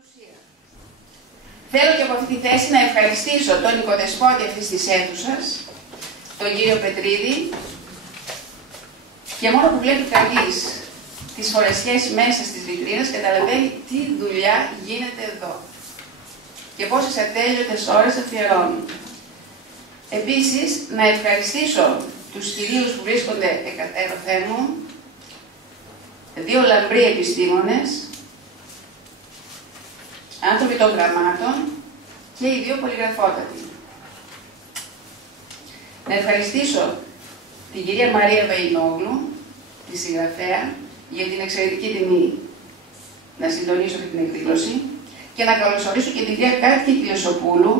παρουσία. Θέλω και από αυτή τη θέση να ευχαριστήσω τον οικοδεσπότη αυτής της αίθουσας, τον κύριο Πετρίδη, και μόνο που βλέπει κανείς τις φορεσιές μέσα στις βιτρίνες καταλαβαίνει τι δουλειά γίνεται εδώ και πόσες ατέλειωτες ώρες αφιερώνουν. Επίσης, να ευχαριστήσω τους κυρίους που βρίσκονται εκατέρωθεν μου, δύο λαμπροί επιστήμονες, άνθρωποι των γραμμάτων και οι δύο πολυγραφότατοι. Να ευχαριστήσω την κυρία Μαρία Βεϊνόγλου, τη συγγραφέα, για την εξαιρετική τιμή να συντονίσω αυτή την εκδήλωση και να καλωσορίσω και την κυρία Κάτια Κιλεσοπούλου,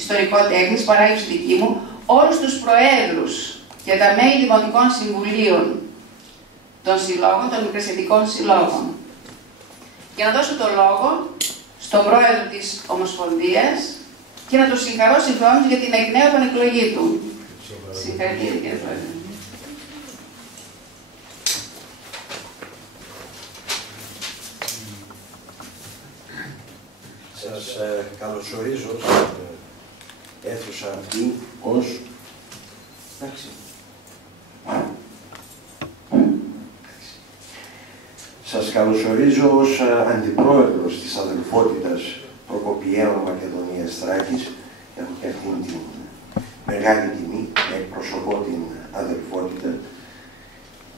ιστορικό τέχνης, παράγωση δική μου, όλους τους προέδρους και τα μέλη δημοτικών συμβουλίων των συλλόγων, των μικρασιατικών συλλόγων. Και να δώσω το λόγο στον πρόεδρο της Ομοσπονδίας και να τον συγχαρώ συγχρόνως για την εκ νέου επανεκλογή του. Συγχαρητήρια, κύριε Πρόεδρε. Σας καλωσορίζω στην αίθουσα αυτή ως... Σας καλωσορίζω ως αντιπρόεδρος της αδελφότητας Προκοπιαίων Μακεδονίας Θράκης. Έχω και αυτήν την μεγάλη τιμή να εκπροσωπώ την αδελφότητα.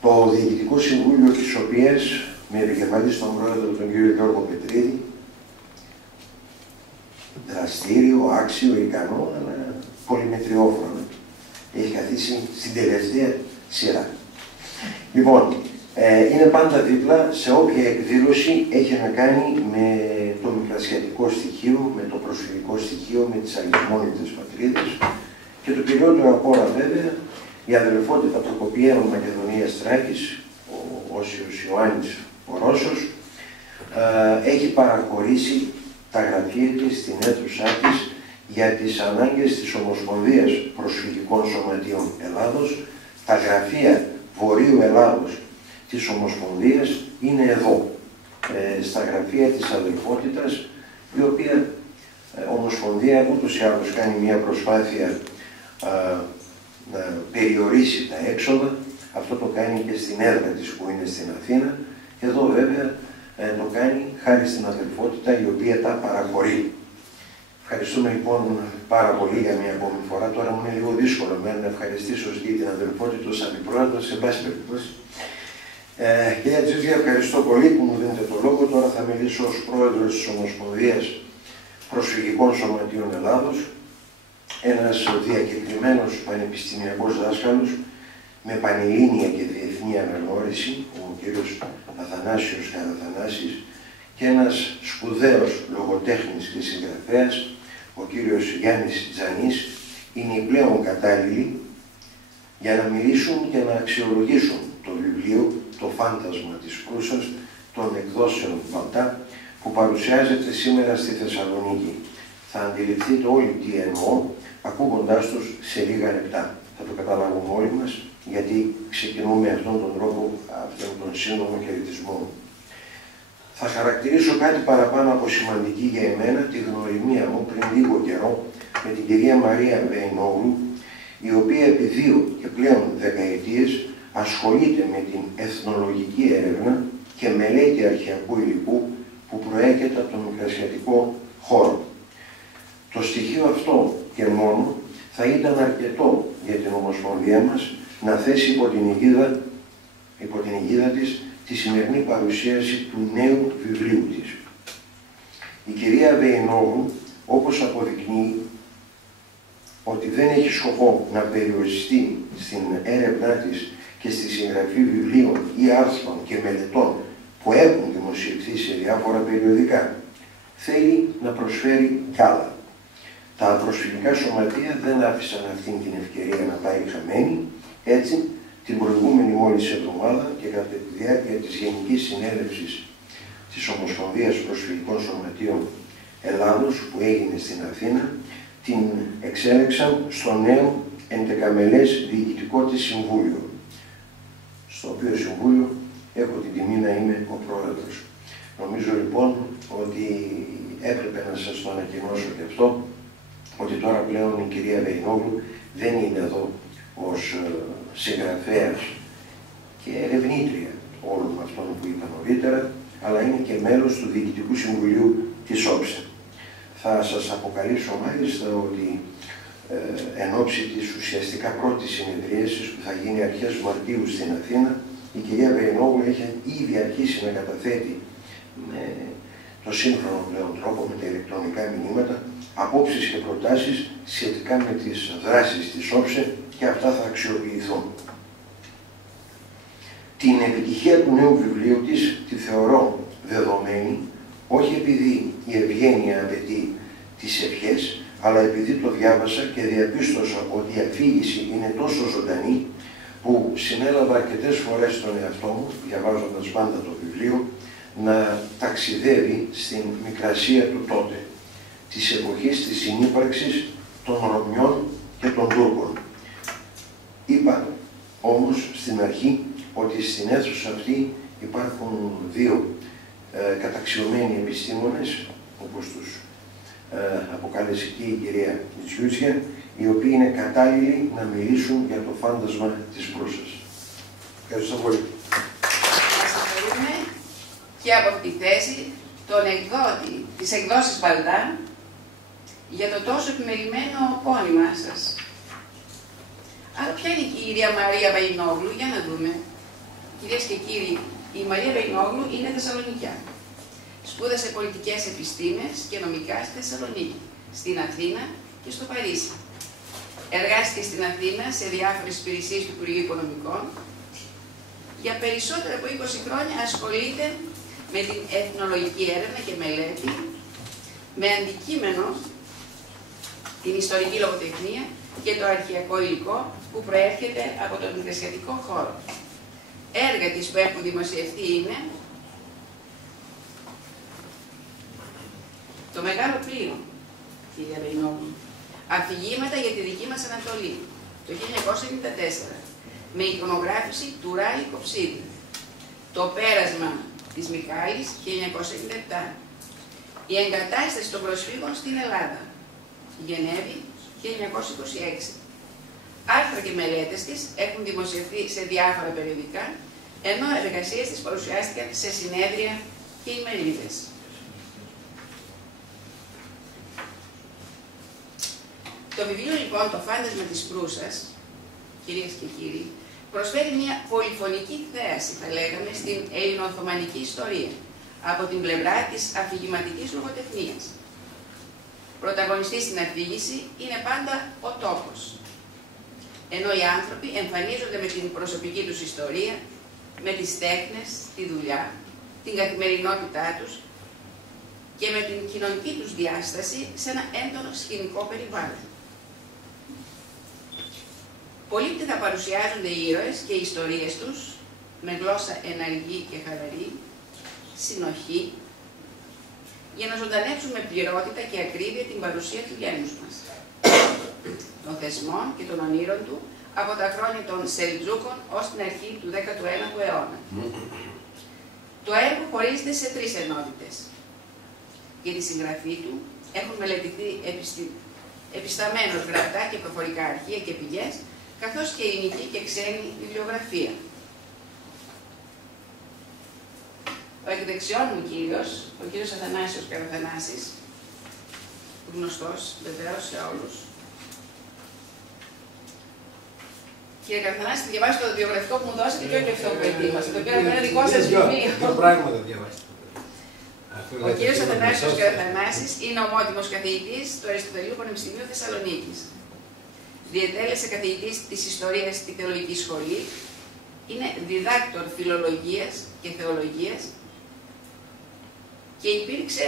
Το Διοικητικό Συμβούλιο της οποίας με επικεφαλής τον πρόεδρο τον κύριο Γιώργο Πετρίδη, δραστήριο, άξιο, ικανό, αλλά πολυμετριόφρονο. Έχει καθίσει στην τελευταία σειρά. Λοιπόν, είναι πάντα δίπλα σε όποια εκδήλωση έχει να κάνει με το μικρασιατικό στοιχείο, με το προσφυγικό στοιχείο, με τις αλυσμόνητες πατρίδες και το κυριότερο απ' όλα βέβαια η αδελφότητα Προκοπιαίων Μακεδονίας Θράκης, ο Όσιος Ιωάννης ο Ρώσος, έχει παραχωρήσει τα γραφεία της στην αίθουσά της για τις ανάγκες της Ομοσπονδίας Προσφυγικών Σωματείων Ελλάδος. Τα γραφεία Βορείου Ελλάδος της Ομοσπονδίας είναι εδώ, στα γραφεία της αδελφότητας, η οποία Ομοσπονδία ούτως ή άλλως κάνει μια προσπάθεια να περιορίσει τα έξοδα. Αυτό το κάνει και στην έδρα της που είναι στην Αθήνα. Εδώ βέβαια το κάνει χάρη στην αδελφότητα η οποία τα παραχωρεί. Ευχαριστούμε λοιπόν πάρα πολύ για μια ακόμη φορά. Τώρα μου είναι λίγο δύσκολο να ευχαριστήσω και την αδελφότητα ως αντιπρόεδρο, σε πάση περιπτώσει. Κυρία Τζίτζια, ευχαριστώ πολύ που μου δίνετε το λόγο. Τώρα θα μιλήσω ως πρόεδρος της Ομοσπονδίας Προσφυγικών Σωματείων Ελλάδος, ένας διακεκριμένος πανεπιστημιακός δάσκαλος με πανελλήνια και διεθνή αναγνώριση, ο κύριος Αθανάσιος Καραθανάσης, και ένας σπουδαίος λογοτέχνης και συγγραφέας, ο κύριος Γιάννης Τζανής, είναι οι πλέον κατάλληλοι για να μιλήσουν και να αξιολογήσουν το βιβλίο «Το φάντασμα της Προύσας» των εκδόσεων Βαλτά, που παρουσιάζεται σήμερα στη Θεσσαλονίκη. Θα αντιληφθείτε όλοι τι εννοώ, ακούγοντάς τους σε λίγα λεπτά. Θα το καταλάβουμε όλοι μας, γιατί ξεκινούμε με αυτόν τον τρόπο, αυτόν τον σύντομο χαιρετισμό. Θα χαρακτηρίσω κάτι παραπάνω από σημαντική για εμένα, τη γνωριμία μου πριν λίγο καιρό με την κυρία Μαρία Βεϊνόγλου, η οποία επί 2 και πλέον δεκαετίες ασχολείται με την εθνολογική έρευνα και μελέτη αρχαιακού υλικού που προέρχεται από τον μικρασιατικό χώρο. Το στοιχείο αυτό και μόνο θα ήταν αρκετό για την Ομοσπονδία μας να θέσει υπό την αιγίδα της τη σημερινή παρουσίαση του νέου βιβλίου της. Η κυρία Βεϊνόγλου, όπως αποδεικνύει, ότι δεν έχει σκοπό να περιοριστεί στην έρευνά της και στη συγγραφή βιβλίων ή άρθρων και μελετών που έχουν δημοσιευθεί σε διάφορα περιοδικά. Θέλει να προσφέρει κι άλλα. Τα προσφυγικά σωματεία δεν άφησαν αυτήν την ευκαιρία να πάει χαμένη. Έτσι, την προηγούμενη μόλις εβδομάδα και κατά τη διάρκεια της Γενικής Συνέλευσης της Ομοσπονδίας Προσφυγικών Σωματείων Ελλάδος που έγινε στην Αθήνα, την εξέλεξαν στο νέο 11μελές Διοικητικό της Συμβούλιο, στο οποίο Συμβούλιο έχω την τιμή να είμαι ο πρόεδρος. Νομίζω λοιπόν ότι έπρεπε να σας το ανακοινώσω και αυτό, ότι τώρα πλέον η κυρία Βεϊνόγλου δεν είναι εδώ ως συγγραφέας και ερευνήτρια όλων αυτών που είπα νωρίτερα, αλλά είναι και μέλος του Διοικητικού Συμβουλίου της ΟψΕ. Θα σας αποκαλύψω μάλιστα ότι εν ώψη της ουσιαστικά πρώτης συνεδρίασης που θα γίνει αρχές Μαρτίου στην Αθήνα, η κυρία Βεϊνόγλου έχει ήδη αρχίσει να καταθέτει με το σύγχρονο πλέον τρόπο, με τα ηλεκτρονικά μηνύματα, απόψεις και προτάσεις σχετικά με τις δράσεις της ΟψΕ και αυτά θα αξιοποιηθούν. Την επιτυχία του νέου βιβλίου της τη θεωρώ δεδομένη, όχι επειδή η ευγένεια απαιτεί τις ευχές, αλλά επειδή το διάβασα και διαπίστωσα ότι η αφήγηση είναι τόσο ζωντανή, που συνέλαβα αρκετές φορές τον εαυτό μου, διαβάζοντας πάντα το βιβλίο, να ταξιδεύει στην Μικρασία του τότε, της εποχής της συνύπαρξης των Ρωμιών και των Τούρκων. Είπα όμως στην αρχή ότι στην αίθουσα αυτή υπάρχουν δύο καταξιωμένοι επιστήμονες, όπως τους αποκάλεσε και η κυρία Μητσιούτσια, οι οποίοι είναι κατάλληλοι να μιλήσουν για το φάντασμα της Προύσας. Ευχαριστώ πολύ. Να συγχαρούμε και από τη θέση τον εκδότη της εκδόσης Μπαλτά για το τόσο επιμελημένο πόνημά σας. Αλλά ποια είναι η κυρία Μαρία Βεϊνόγλου, για να δούμε. Κυρίες και κύριοι, η Μαρία Βεϊνόγλου είναι Θεσσαλονικιά. Σπούδασε πολιτικές επιστήμες και νομικά στη Θεσσαλονίκη, στην Αθήνα και στο Παρίσι. Εργάστηκε στην Αθήνα σε διάφορες υπηρεσίες του Υπουργείου Οικονομικών. Για περισσότερα από 20 χρόνια ασχολείται με την εθνολογική έρευνα και μελέτη, με αντικείμενο την ιστορική λογοτεχνία και το αρχαιακό υλικό που προέρχεται από τον εκκλησιαστικό χώρο. Έργα της που έχουν δημοσιευτεί είναι το Μεγάλο Πλοίο, κυρία Βεϊνόγλου, αφηγήματα για τη δική μας Ανατολή, το 1994, με εικονογράφηση του Ράι Κοψίδη, το Πέρασμα της Μιχάλης, 1997, η εγκατάσταση των προσφύγων στην Ελλάδα, Γενέβη, 1926. Άρθρα και μελέτες της έχουν δημοσιευθεί σε διάφορα περιοδικά, ενώ εργασίες της παρουσιάστηκαν σε συνέδρια και ημερίδες. Το βιβλίο λοιπόν «Το φάντασμα της Προύσας», κυρίες και κύριοι, προσφέρει μια πολυφωνική θέαση, θα λέγαμε, στην ελληνοοθωμανική ιστορία, από την πλευρά της αφηγηματικής λογοτεχνίας. Πρωταγωνιστής στην αφήγηση είναι πάντα ο τόπος, ενώ οι άνθρωποι εμφανίζονται με την προσωπική τους ιστορία, με τις τέχνες, τη δουλειά, την καθημερινότητά τους και με την κοινωνική τους διάσταση σε ένα έντονο σκηνικό περιβάλλον. Πολύπτυχα παρουσιάζονται οι ήρωες και οι ιστορίες τους με γλώσσα εναργή και χαλαρή, συνοχή, για να ζωντανέψουν με πληρότητα και ακρίβεια την παρουσία του γένους μας, των θεσμών και των ονείρων του από τα χρόνια των Σελτζούκων ως την αρχή του 19ου αιώνα. Το έργο χωρίζεται σε 3 ενότητες. Για τη συγγραφή του έχουν μελετηθεί επισταμένως γραπτά και προφορικά αρχεία και πηγές, καθώς και ελληνική και ξένη βιβλιογραφία. Ο εκδεξιών μου κύριος, ο κύριος Αθανάσιος Καραθανάσης, γνωστός βεβαίως σε όλους. Κύριε Καραθανάση, διαβάσετε το βιογραφικό που μου δώσετε και όχι αυτό που ετοίμασα. Το οποίο είναι δικό σας βιβλίο. Δύο πράγματα διαβάσετε. Ο κύριος Αθανάσιος Καραθανάσης είναι ομότιμος καθηγητής του Αριστοτελείου Πανεπιστημίου Θεσσαλονίκης. Διετέλεσε καθηγητής της Ιστορίας στη Θεολογική Σχολή. Είναι διδάκτορ φιλολογίας και θεολογίας και υπήρξε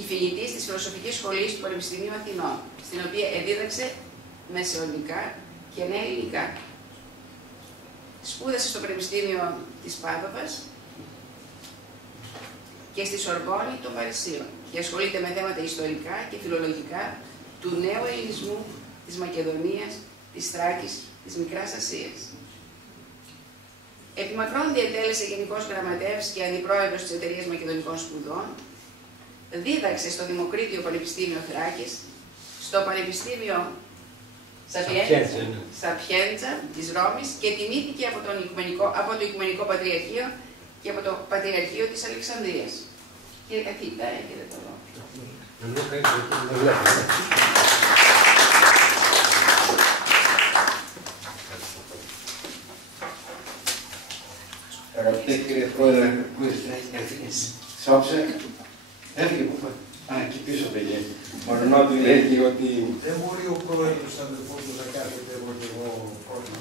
υφηγητής της Φιλοσοφικής Σχολής του Πανεπιστημίου Αθηνών, στην οποία εδίδαξε μεσαιωνικά και νέα ελληνικά. Σπούδασε στο Πανεπιστήμιο της Πάδοβας και στη Σορμπόνη των Παρισίων και ασχολείται με θέματα ιστορικά και φιλολογικά του νέου ελληνισμού, της Μακεδονίας, της Θράκης, της Μικράς Ασίας. Επιμακρών διετέλεσε Γενικός Γραμματεύς και Αντιπρόεδρος της Εταιρείας Μακεδονικών Σπουδών. Δίδαξε στο Δημοκρίτιο Πανεπιστήμιο Θράκης, στο Πανεπιστήμιο Σαπιέντζα της Ρώμης και τιμήθηκε από το Οικουμενικό Πατριαρχείο και από το Πατριαρχείο της Αλεξανδρίας. Κύριε καθηγητά, έχετε το λόγο. Αγαπητέ κύριε Πρόεδρε, πού είστε, σώψε, έφυγε πού πάει. Α, εκεί πίσω πήγε. Μολονότι λέγει ότι... Δεν μπορεί ο πρόεδρος αδελφός του να κάθεται εγώ και εγώ πρόεδρο.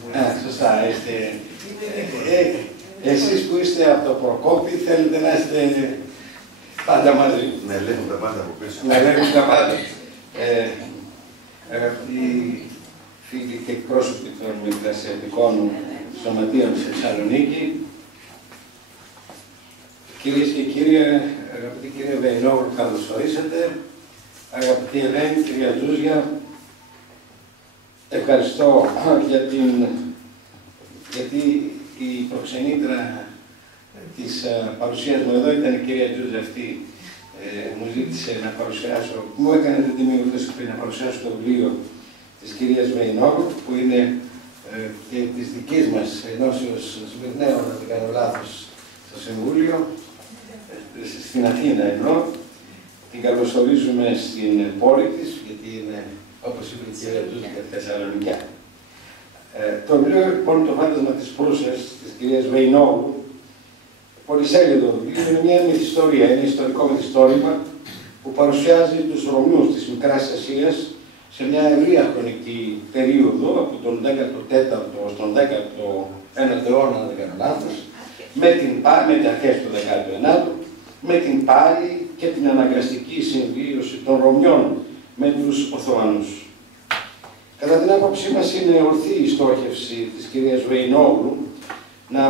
Σωστά, είστε... Εσείς που είστε από το Προκόπη θέλετε να είστε πάντα μαζί. Να ελέγχουν τα πάντα από πίσω. Να ελέγχουν τα πάντα. Αγαπητοί φίλοι και εκπρόσωποι των Μικρασιατικών Σωματείων στη Θεσσαλονίκη, κυρίες και κύριοι, αγαπητή κυρία Βεϊνόγλου, καλώς ορίσατε. Αγαπητή Ελένη, κυρία Τζούζια, ευχαριστώ γιατί η προξενήτρα της παρουσίας μου εδώ ήταν η κυρία Τζούζια αυτή. Μου ζήτησε να παρουσιάσω, μου έκανε την τιμή πριν να παρουσιάσω το βιβλίο της κυρίας Βεϊνόγλου, που είναι και της δικής μας ενώσεως Σμυρναίων, αν δεν κάνω λάθος, στο Συμβούλιο, στην Αθήνα ενώ. Την καλωσορίζουμε στην πόλη της, γιατί είναι, όπως είπε η κυρία Τζούζικα, Θεσσαλονικιά. Το βιβλίο, λοιπόν, το φάντασμα της Προύσας, της κυρίας Βεϊνόγλου, πολυσέλιδο βιβλίο, είναι μια μυθιστορία, είναι ιστορικό μυθιστόρημα που παρουσιάζει τους Ρωμιούς της Μικράς Ασίας σε μια ευρεία χρονική περίοδο, από τον 14ο στον 19ο αιώνα, αν δεν κάνω λάθος, με τις αρχές του 19ου, με την πάλη και την αναγκαστική συμβίωση των Ρωμιών με τους Οθωμανούς. Κατά την άποψή μας είναι ορθή η στόχευση της κυρίας Βεϊνόγλου να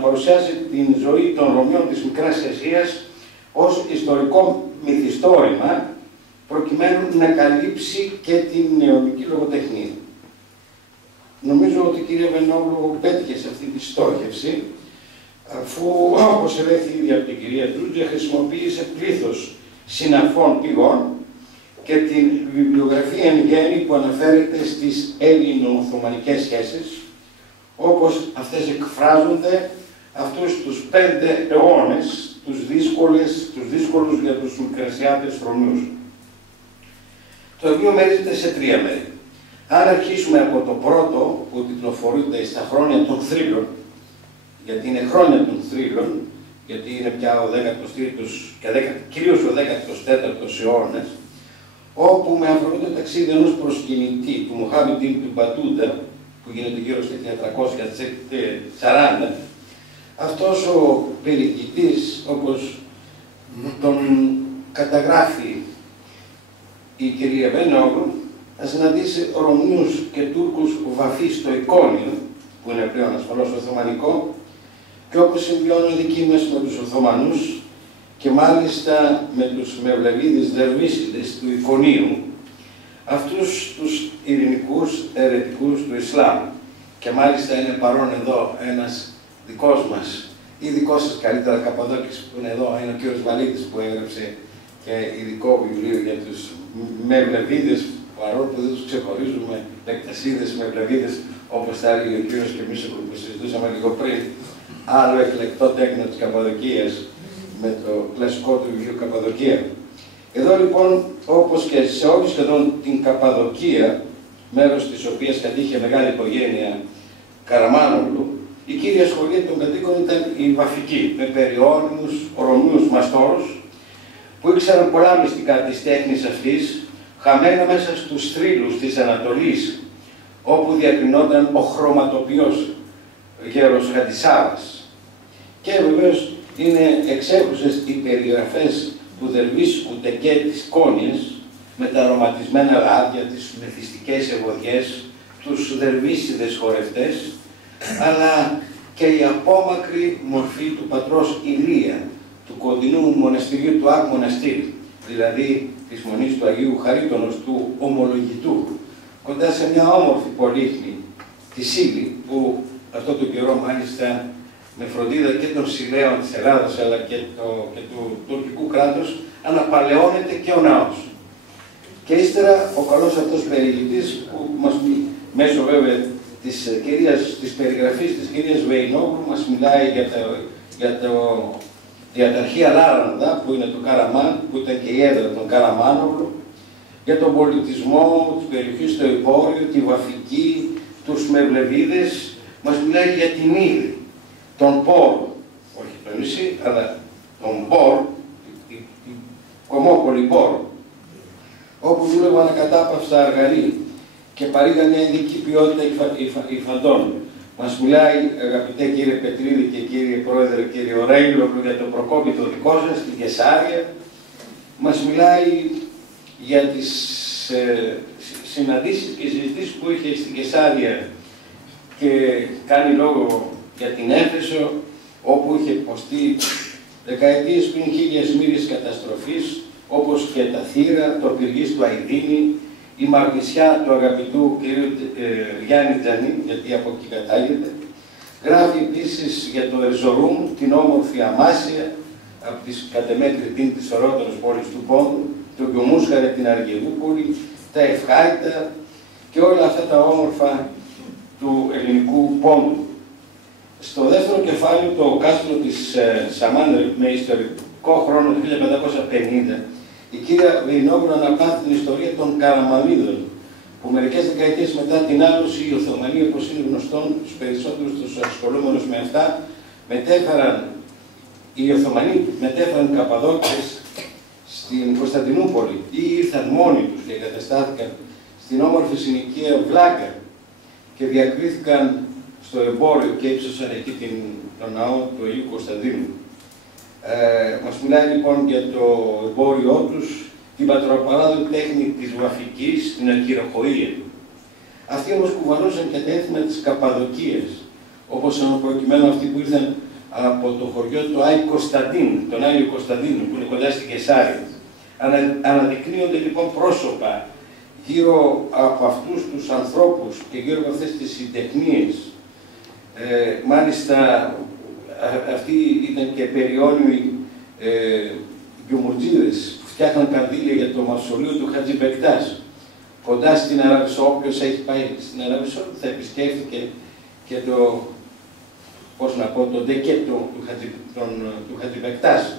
παρουσιάζει την ζωή των Ρωμιών της Μικράς Ασίας ως ιστορικό μυθιστόρημα, προκειμένου να καλύψει και την νεολική λογοτεχνία. Νομίζω ότι η κυρία Βεϊνόγλου πέτυχε σε αυτή τη στόχευση, αφού, όπως ελέγχθη ήδη από την κυρία Τζούτζια, χρησιμοποίησε πλήθος συναφών πηγών και την βιβλιογραφία εν γέννη που αναφέρεται στις Έλληνο-Οθωμανικές σχέσεις, όπως αυτές εκφράζονται αυτούς τους 5 αιώνες, τους δύσκολους για τους Μικρασιάτες Ρωμιούς. Το βιβλίο μερίζεται σε 3 μέρη. Αν αρχίσουμε από το πρώτο, που τυπλοφορείται στα χρόνια των θρύλων, γιατί είναι χρόνια των θρύλων, γιατί είναι πια ο 13ος και κυρίως ο 14ος αιώνας, όπου με αφορμή το ταξίδι ενός προσκυνητή, του Μοχάμεντ του Μπατούντα, που γίνεται γύρω στα 1340, αυτός ο περιηγητής, όπως τον καταγράφει η κυρία Βεϊνόγλου, θα συναντήσει Ρωμιούς και Τούρκους βαφείς στο Εικόνιο, που είναι πλέον ασφαλώς Οθωμανικό, και όπως συμβιώνουν οι δικοί μας με τους Οθωμανούς και μάλιστα με τους Μευλαβίδες Δερβίσιδες του Εικονίου, αυτούς τους ειρηνικούς αιρετικούς του Ισλάμ. Και μάλιστα είναι παρόν εδώ ένας δικός μας, ή δικός σας καλύτερα Καπαδόκης που είναι εδώ, είναι ο κ. Βαλίτης που έγραψε και ειδικό βιβλίο για τους Μευλαβίδες, παρόλο που δεν τους ξεχωρίζουμε, Λεκτασίδες, Μευλαβίδες, όπως θα έλεγε ο κ. Κεμίσοκου που συζητούσαμε λίγο πριν, άλλο εκλεκτό τέκνο της Καπαδοκίας με το κλασικό του βιβλίο Καπαδοκία. Εδώ λοιπόν, όπως και σε όλη σχεδόν την Καπαδοκία, μέρος της οποίας κατήχε μεγάλη οικογένεια Καραμάνογλου, η κύρια σχολεία των κατοίκων ήταν η βαφική, με περιώνυμους Ρωμιούς μαστόρους, που ήξεραν πολλά μυστικά της τέχνης αυτής, χαμένα μέσα στους θρύλους της Ανατολής, όπου διακρινόταν ο χρωματοποιός γέρος Χατισάβας. Και βεβαίως είναι εξέχουσες οι περιγραφές του δερβίσικου τεκέ της Κόνιας, με τα αρωματισμένα λάδια, τις μεθυστικές ευωδιές, τους δερβίσιδες χορευτές, αλλά και η απόμακρη μορφή του πατρός Ηλία, του κοντινού μοναστηριού του Άκ Μοναστήρι, δηλαδή της Μονής του Αγίου Χαρίτωνος, του Ομολογητού, κοντά σε μια όμορφη πολύχνη, τη Σύλλη, που αυτό το καιρό μάλιστα με φροντίδα και των Σιλαίων της Ελλάδας αλλά και του τουρκικού κράτους αναπαλαιώνεται και ο ναός. Και ύστερα ο καλός αυτός περιηγητής που μας μέσω βέβαια της περιγραφής της κυρίας Βεϊνόγλου μας μιλάει για το διαταρχία Λάρανδα που είναι του Καραμάν, που ήταν και η έδρα των Καραμάνογλου, για τον πολιτισμό της περιοχής στο Υπόριο, τη Βαφική, τους Μευλεβίδες, μας μιλάει για την ύλη, τον Πόρ, όχι το νησί, αλλά τον Πόρ, η Κομόπολη Πόρ, όπου δούλευαν ακατάπαυστα αργαροί και παρήγαν μια ειδική ποιότητα υφαντών. Μας μιλάει, αγαπητέ κύριε Πετρίδη και κύριε Πρόεδρε, κύριε Ωρέγγλογλου, για το Προκόπη το δικό σας, στη Κεσάρια. Μας μιλάει για τις συναντήσεις και συζητήσεις που είχε στην Κεσάρια και κάνει λόγο για την Έφεσο, όπου είχε υποστεί δεκαετίες πριν χίλιες μοίρες καταστροφής, όπως και τα Θύρα, το πυργής του Αϊδίνη, η Μαγνησιά του αγαπητού κ. Γιάννη Τζανί, γιατί από εκεί κατάγεται. Γράφει επίσης για το Ερζορούμ, την όμορφη Αμάσια, από τις κατεμέτρητήν της ορότερης πόλης του Πόντου, το Γκιομούσχαρε, την Αργυρούπολη, τα Ευχάητα και όλα αυτά τα όμορφα του ελληνικού Πόντου. Στο δεύτερο κεφάλαιο, το κάστρο της Σαμάνδρη, με ιστορικό χρόνο του 1550, η κυρία Βεϊνόγλου αναπτύσσει την ιστορία των Καραμανλίδων, που μερικές δεκαετίες μετά την άλωση οι Οθωμανοί, όπως είναι γνωστόν στους περισσότερους τους ασχολούμενους με αυτά, οι Οθωμανοί μετέφεραν Καπαδόκηες στην Κωνσταντινούπολη ή ήρθαν μόνοι τους και εγκαταστάθηκαν στην όμορφη συνοικία Βλάκα και διακρίθηκαν στο εμπόριο και ύψωσαν εκεί τον ναό του Αγίου Κωνσταντίνου. Μας μιλάει λοιπόν για το εμπόριό τους, την πατροπαράδοτη τέχνη της Βαφικής, την αρχιεροχωρία. Αυτοί όμως κουβαλούσαν και τα έθιμα της Καπαδοκίας, όπως προκειμένου αυτοί που ήρθαν από το χωριό του Άι Κωνσταντίν, τον Άγιο Κωνσταντίνο, που είναι κοντά στη Κεσάρια. Αναδεικνύονται λοιπόν πρόσωπα γύρω από αυτούς τους ανθρώπους και γύρω από αυτές τις συντεχνίες. Μάλιστα, αυτοί ήταν και περιώνυμοι γιομουρτζίδες που φτιάχναν καρδίλια για το μαυσολείο του Χατζη Μπεκτάς. Κοντά στην Αραβισσό, όποιος έχει πάει στην Αραβισσό θα επισκέφθηκε και το, το ντεκέτο του Χατζη Μπεκτάς.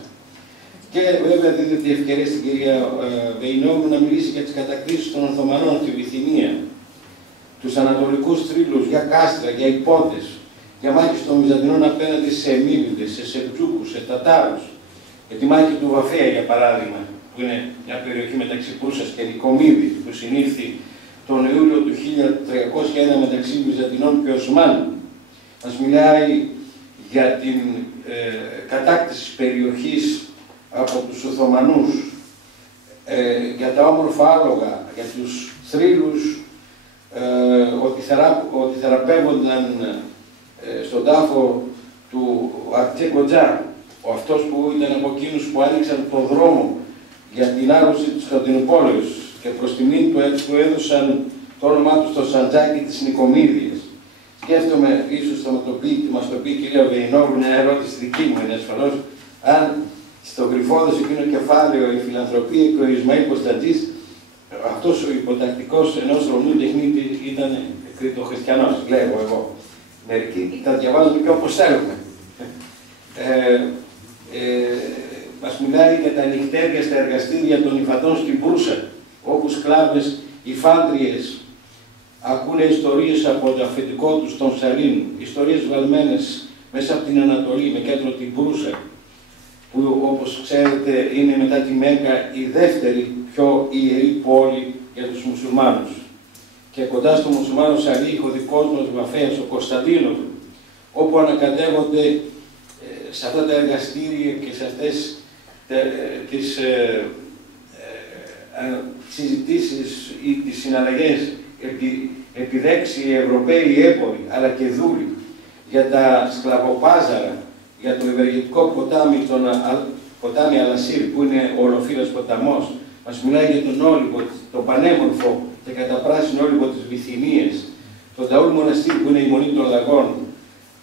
Και βέβαια δίδεται η ευκαιρία στην κυρία Βεϊνόγλου να μιλήσει για τις κατακτήσεις των Οθωμανών στη Βυθινία, τους ανατολικούς θρύλους, για κάστρα, για υπότες, για μάχες των Βυζαντινών απέναντι σε Εμμύλιδες, σε Σελτζούκους, σε Τατάρους, για τη μάχη του Βαφέα, για παράδειγμα, που είναι μια περιοχή μεταξύ Πούσας και Νικομίδη, που συνήλθει τον Ιούλιο του 1301 μεταξύ Βυζαντινών και Οσμάνων. Μας μιλάει για την κατάκτηση της περιοχής από τους Οθωμανούς, για τα όμορφα άλογα, για τους θρύλους, ότι θεραπεύονταν στον τάφο του Αρτσέ Κοντζά, αυτός που ήταν από εκείνους που άνοιξαν τον δρόμο για την άρρωση της Κωνσταντινούπολης και προς τιμήν του έτσι που έδωσαν το όνομά του στο Σαντζάκι της Νικομίδιας. Σκέφτομαι, ίσως θα μας το πει η κυρία Βεϊνόγλου, μια ερώτηση δική μου είναι ασφαλώς, αν στο Γρυφόδος εκείνο κεφάλαιο η φιλανθρωπία και ο Ισμαήλ Κωνσταντής, αυτός ο υποτακτικός ενός Ρωμιού τεχνίτη ήταν κριτοχριστιανός, λέγω εγώ. Μερικοί τα διαβάζουμε και όπως θέλουμε. Μας μιλάει για τα νυχτέρια στα εργαστήρια των υφαντών στην Προύσα, όπου σκλάβες υφάντριες ακούνε ιστορίες από το αφεντικό τους των Σαλήν, ιστορίες βαλμένες μέσα από την Ανατολή με κέντρο την Προύσα, που όπως ξέρετε είναι μετά τη Μέγκα η δεύτερη πιο ιερή πόλη για τους μουσουλμάνους. Και κοντά στο μουσουλμάνο Σαλί, ο δικός μας Βαφέας, ο Κωνσταντίνος, όπου ανακατεύονται σε αυτά τα εργαστήρια και σε αυτές τις συζητήσεις ή τις συναλλαγές επιδέξει οι Ευρωπαίοι έμποροι, αλλά και δούλοι, για τα σκλαβοπάζαρα, για το ευεργετικό ποτάμι Αλασίρ, που είναι ο ολοφύλας ποταμός. Μας μιλάει για τον Όλυμπο, το πανέμορφο και καταπράσινο Όλυμπο της Βυθινίας, τον Ταούλ Μοναστήρι, που είναι η Μονή των Λαγών,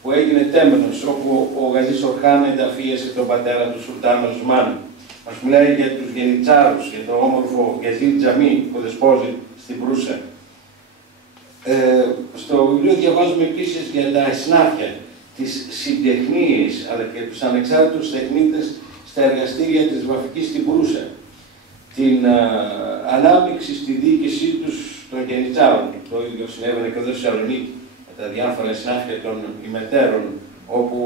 που έγινε τέμενος, όπου ο Γαλής Ορχάν ενταφίεσε τον πατέρα του Σουλτάν Οσμάν. Μας μιλάει για τους γενιτσάρους, για το όμορφο Γεζίλ Τζαμί που δεσπόζει στην Προύσα. Στο βιβλίο διαβάζουμε επίσης για τα εσνάφια, τις συντεχνίες, αλλά και τους ανεξάρτητους τεχνίτες στα εργαστήρια της Βαφικής στην Προύσα. Την ανάπτυξη στη διοίκησή τους των γενιτσάρων. Το ίδιο συνέβαινε και εδώ στη Θεσσαλονίκη, με τα διάφορα εσνάφια των ημετέρων, όπου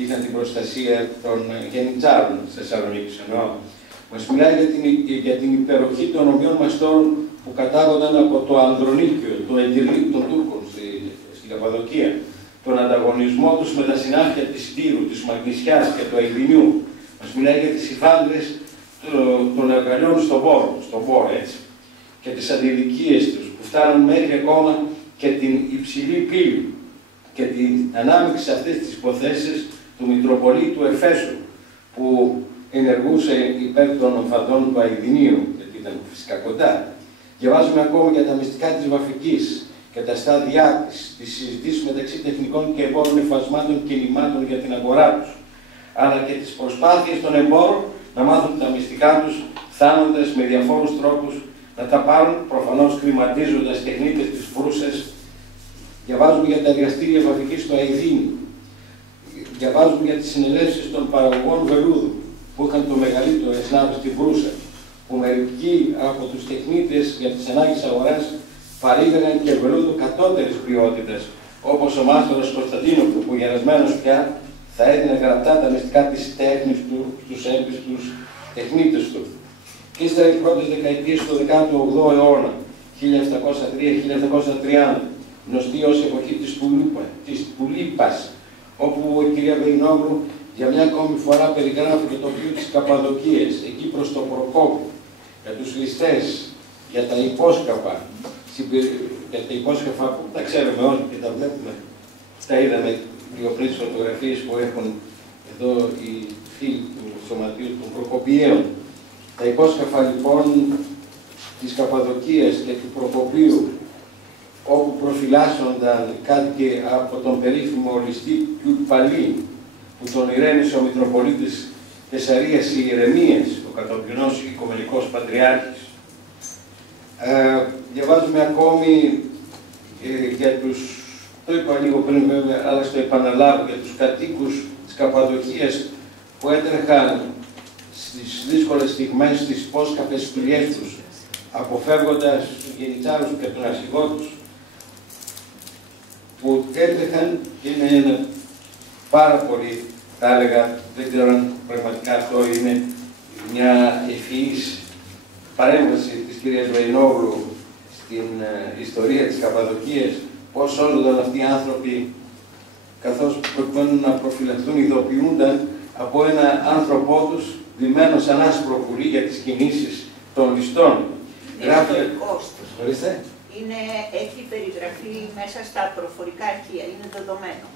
είχαν την προστασία των γενιτσάρων στη Θεσσαλονίκη. Μας μιλάει για την υπεροχή των ομοιών μαστόρων που κατάγονταν από το Ανδρονίκιο, το Εγγυρλίκ των Τούρκων στην Καπαδοκία, τον ανταγωνισμό τους με τα συνάφια της Τύρου, της Μαγνησιάς και του Αιδινιού. Μας μιλάει για τις υφάντρες των εργαλειών στον Πόρο, έτσι, και τις αντιδικίες τους, που φτάνουν μέχρι ακόμα και την υψηλή πύλη και την ανάμειξη σε αυτές τις υποθέσεις του Μητροπολίτου Εφέσου, που ενεργούσε υπέρ των ομφαντών του Αιδινίου, γιατί ήταν φυσικά κοντά. Διαβάζουμε ακόμα για τα μυστικά της Βαφικής και τα στάδια της, τις συζητήσεις μεταξύ τεχνικών και εμπόρων υφασμάτων κινημάτων για την αγορά τους, αλλά και τις προσπάθειες των εμπόρων να μάθουν τα μυστικά τους, φτάνοντας με διαφόρους τρόπους να τα πάρουν, προφανώς κλιματίζοντας τεχνίτες της Προύσας. Διαβάζουμε για τα εργαστήρια Βαφικής του Αιδίνου. Διαβάζουμε για τις συνελεύσεις των παραγωγών βελούδου, που είχαν το μεγαλύτερο εσνάβ στην Προύσα, που μερικοί από τους τεχνίτες για τις ανάγκες αγοράς παρήγαγαν και βελούδου κατώτερης ποιότητας, όπως ο μάστορας Κωνσταντίνοπλου, που γερασμένος πια θα έδινε γραπτά τα μυστικά της τέχνης του στους έμπιστους τεχνίτες του. Και ύστερα οι πρώτες δεκαετίες του 18ου αιώνα, 1703-1730, γνωστή ως εποχή της Πουλίπας, όπου η κυρία Βεϊνόγλου για μια ακόμη φορά περιγράφει και το βίο της Καπαδοκίας, εκεί προς το Προκόπου, για τους ληστές, για τα υπόσκαφα, που τα ξέρουμε όλοι και τα βλέπουμε. Τα είδαμε λίγο πριν τις φωτογραφίες που έχουν εδώ οι φίλοι του Σωματείου των Προκοπιαίων. Τα υπόσκαφα λοιπόν της Καπαδοκίας και του Προκοπίου, όπου προφυλάσσονταν κάτοικοι από τον περίφημο ληστή Κιουρπαλή, που τον ηρέμησε ο Μητροπολίτης Θεσσαρίας Ιερεμίας, ο κατοπινός Οικουμενικός Πατριάρχης. Διαβάζουμε ακόμη για τους, το είπα λίγο πριν βέβαια, αλλά στο επαναλάβω, για τους κατοίκους της Καπαδοκίας που έτρεχαν στις δύσκολες στιγμές στις υπόσκαφες σπηλιές τους, αποφεύγοντας τους γενιτσάρους και τον αρχηγό τους, που έτρεχαν και είναι ένα πάρα πολύ, θα έλεγα, δεν ξέρω αν πραγματικά αυτό είναι μια ευφυής παρέμβαση της κυρίας Βεϊνόγλου στην ιστορία της Καπαδοκίας, πώς σώζονταν αυτοί οι άνθρωποι, καθώς προκειμένου να προφυλαχθούν, ειδοποιούνταν από ένα άνθρωπό τους ντυμένο σαν άσπρο πουλί για τις κινήσεις των ληστών. Γράφει κόστος. Έχει περιγραφεί μέσα στα προφορικά αρχεία, είναι δεδομένο.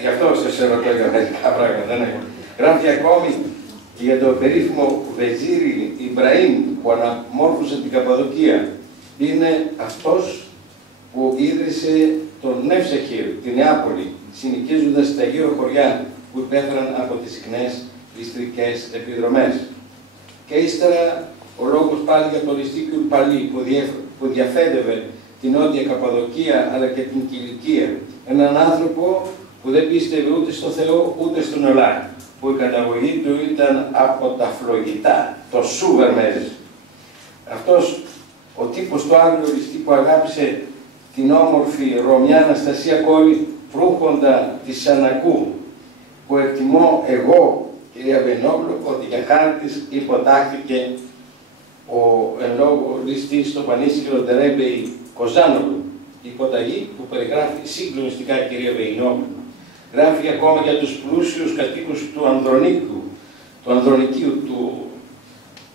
Γι' αυτό σας ερωτώ για μερικά πράγματα. Ναι. Γράφει ακόμη και για το περίφημο Βεζίρι Ιμπραήμ που αναμόρφωσε την Καπαδοκία. Είναι αυτός που ίδρυσε τον Νεύσεχυρ, την Νεάπολη, συνοικίζοντας τα γύρω χωριά που υπέφεραν από τις συχνές ληστρικές επιδρομές. Και ύστερα ο λόγος πάλι για τον ληστή Κιουρπαλή που διαφέντευε την Νότια Καπαδοκία αλλά και την Κιλικία. Έναν άνθρωπο που δεν πίστευε ούτε στο Θεό ούτε στον Ολά, που η καταγωγή του ήταν από τα φλογητά, το Σούβερμεζ. Αυτός ο τύπος του Άγγλου ληστή που αγάπησε την όμορφη Ρωμιά Αναστασία κόρη Προύχοντα της Σανακού, που εκτιμώ εγώ, κυρία Βεϊνόγλου, ότι για χάρη της υποτάχθηκε ο εν λόγω ληστής στο πανίσχυρο Ντερέμπεϊ Κοζάνογλου, υποταγή που περιγράφει συγκλονιστικά η κυρία Βεϊνόγλου. Γράφει ακόμα για τους πλούσιους κατοίκους του Ανδρονίκου, του Ανδρονικίου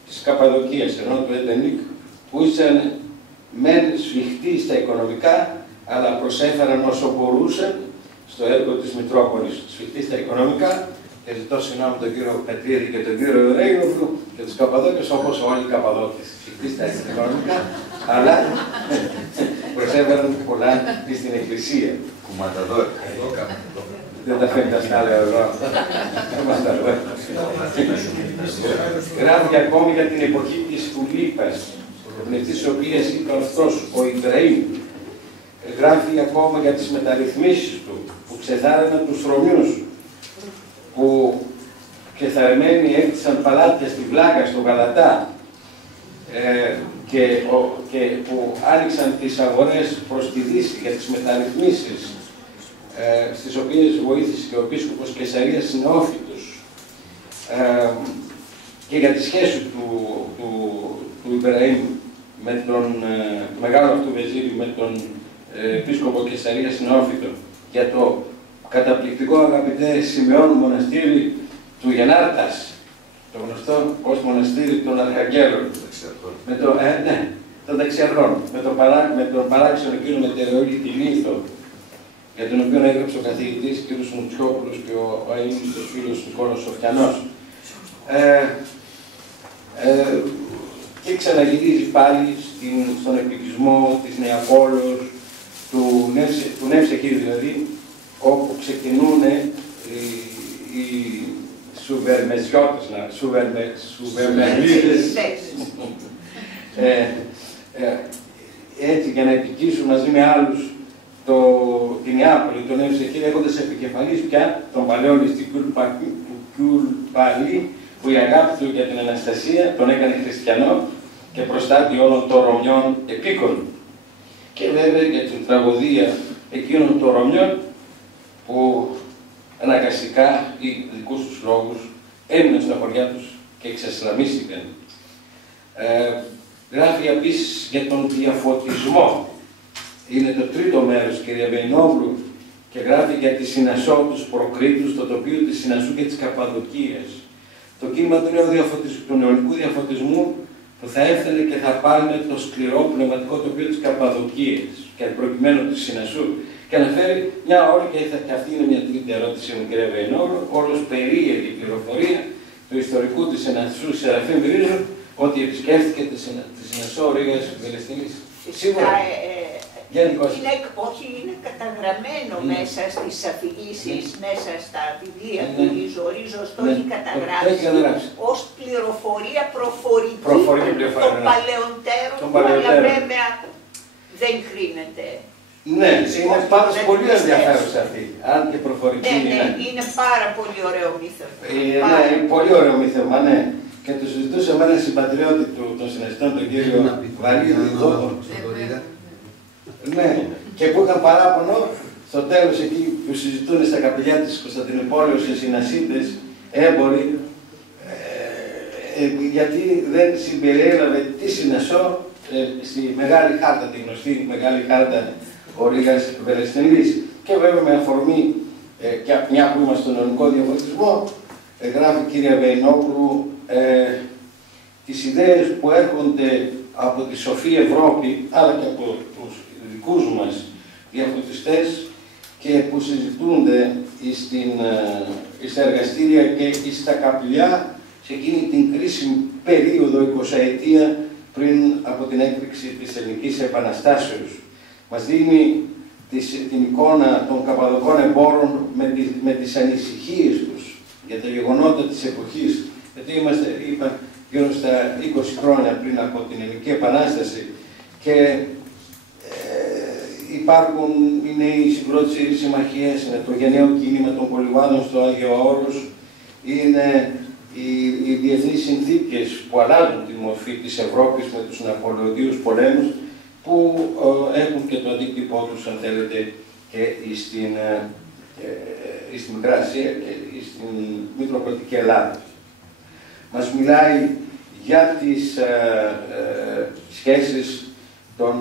της Καπαδοκίας, ενώ του Εντενίκ, που ήσαν μεν σφιχτοί στα οικονομικά, αλλά προσέφεραν όσο μπορούσαν στο έργο της Μητρόπολης. Σφιχτοί στα οικονομικά, και ζητώ συγγνώμη τον κύριο Πετρίδη και τον κύριο Ρέινοφλου και τους Καπαδόκες, όπως όλοι οι Καπαδόκες. Σφιχτοί στα οικονομικά, αλλά προσέβαλαν πολλά στην Εκκλησία. Κουματαδόρ. Δεν τα φέρνει τα σκάλια εδώ. Γράφει ακόμη για την εποχή της Φουλίππας, με τις οποίες είπε αυτός ο Ιμπραήμ. Γράφει ακόμα για τις μεταρρυθμίσεις του, που ξεθάρρυναν τους Ρωμιούς, που ξεθαρρεμένοι έκτισαν παλάτια στη Βλάκα, στο Γαλατά, και που άνοιξαν τις αγορές προς τη Δύση για τις μεταρρυθμίσεις, στις οποίες βοήθησε και ο επίσκοπος Καισαρίας Νεόφυτος, και για τη σχέση του Ιμπραήμ με τον μεγάλο αυτού βεζίρι, με τον επίσκοπο Καισαρίας Νεόφυτο, για το καταπληκτικό, αγαπητέ Σιμεών, μοναστήρι του Γενάρτας, το γνωστό ως μοναστήρι των Αρχαγγέλων, των Δεξιαρχών, με τον παράξενο κύριο Μετεωρή Λίθο, για τον οποίο έγραψε ο καθηγητής κ. Μουτσιόπουλος και ο αείμνηστος φίλος Νικόλος Σοφιανός. Και ξαναγυρίζει πάλι στον επικισμό της Νεαπόλεως, του Νεύσεκη δηλαδή, όπου ξεκινούν οι Σουβερμεζιώτες, Σουβερμελίδες, έτσι για να επικίσουν μαζί με άλλους την Νεάπολη, τον Νεύσεκη, έχοντας επικεφαλής πια τον παλαιόλιστη Κουλπαλή, που η αγάπη του για την Αναστασία τον έκανε χριστιανό και προστάτη όλων των Ρωμιών επίκων. Και βέβαια για την τραγωδία εκείνων των Ρωμιών που αναγκαστικά ή δικούς τους λόγους έμειναν στα χωριά τους και εξασλαμίστηκαν. Γράφει επίσης για τον διαφωτισμό. Είναι το τρίτο μέρος, κυρία Βεϊνόγλου, και γράφει για τη Συνασσό τους Προκρήτους, το τοπίο της Συνασσού και της Καπαδοκίας. Το κίνημα του νεολικού διαφωτισμού που θα έφτανε και θα πάρει το σκληρό πνευματικό τοπίο της Καπαδοκίας και προκειμένου της Συνασσού. Και αναφέρει μια όλη, και αυτή είναι μια τρίτη ερώτηση μου, κυρία Βεϊνόγλου, όλος περίεργη πληροφορία του ιστορικού της Συνασσού Σεραφείμ Ρίζου, ότι επισκέφθηκε τη Συνασσό Ρήγας Βελεστινής. Φυσικά, είναι καταγραμμένο μέσα στις αφηγήσεις, μέσα στα βιβλία του Ρίζο. Ο Ρίζος το έχει καταγράψει ως πληροφορία προφορική των παλαιοντέρων του, αλλά βέβαια δεν κρίνεται. Ναι, είναι πάντως πολύ ενδιαφέρουσα αυτή, αν και προφορική. Ναι, είναι πάρα πολύ ωραίο μύθευμα. Ναι, πολύ ωραίο μύθευμα, ναι. Και το συζητούσα με έναν συμπατριώτη των συναισθητών, τον κύριο Βαλίδη. Ναι, και που είχαν παράπονο στο τέλος εκεί που συζητούν στα καπηλιά της Κωνσταντινούπολης οι συνασίτες, έμποροι, γιατί δεν συμπεριέλαβε τη Συνασσό στη μεγάλη χάρτα, τη γνωστή μεγάλη χάρτα ο Ρήγας Βελεστινής. Και βέβαια με αφορμή, και μια που είμαστε στον ελληνικό διαφωτισμό, γράφει η κυρία Βεϊνόγλου τις ιδέες που έρχονται από τη σοφή Ευρώπη, αλλά και από τους δικούς μας διαφωτιστές και που συζητούνται στα εργαστήρια και στα καπηλιά σε εκείνη την κρίσιμη περίοδο 20ετία πριν από την έκρηξη της Ελληνικής Επαναστάσεως. Μας δίνει την εικόνα των Καπαδοκών εμπόρων με τις ανησυχίες τους για τα γεγονότα της εποχής. Γιατί είμαστε, είπα, γύρω στα 20 χρόνια πριν από την Ελληνική Επανάσταση και είναι οι συγκρότησεις συμμαχίες, είναι το γενναίο κίνημα των πολυβάδων στο Άγιο Όρος, είναι οι διεθνείς συνθήκες που αλλάζουν τη μορφή της Ευρώπης με τους Ναπολεοντίους πολέμους, που έχουν και το αντίκτυπό τους, αν θέλετε, και στην Μικρά Ασία και στην Μητροπολιτική Ελλάδα. Μας μιλάει για τις σχέσεις των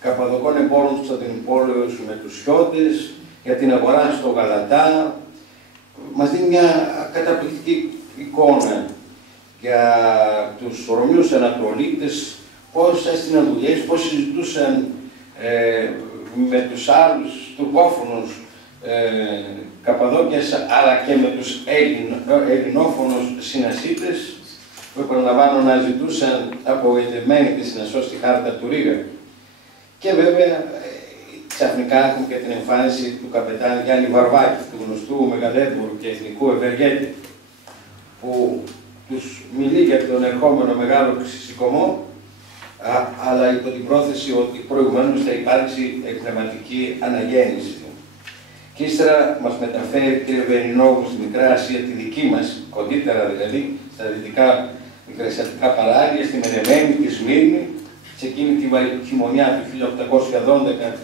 Καπαδοκών εμπόρων του Κωνσταντινούπολεως με τους Σιώτες, για την αγορά στο Γαλατά. Μας δίνει μια καταπληκτική εικόνα για τους Ρωμιούς Ανατολίτες, πώς έστειναν δουλειές, πώς συζητούσαν με τους άλλους τουρκόφωνους Καπαδόκιας, αλλά και με τους ελληνόφωνους συνασίτες, που επαναλαμβάνω να ζητούσαν απογοητευμένοι τη Συνασσό στη χάρτα του Ρήγα. Και βέβαια ξαφνικά έχουμε και την εμφάνιση του καπετάνη Γιάννη Βαρβάκη, του γνωστού μεγαλέμπορου και εθνικού ευεργέτη, που τους μιλεί για τον ερχόμενο μεγάλο ξεσηκωμό, αλλά υπό την πρόθεση ότι προηγουμένως θα υπάρξει πνευματική αναγέννηση. Και ύστερα μας μεταφέρει, κύριε Βενινόγλου, στη Μικρά Ασία, τη δική μας, κοντύτερα δηλαδή, στα δυτικά μικρασιατικά παράλια, στη Μενεμένη, τη Σμύρνη, σε εκείνη τη χειμωνιά του 1812,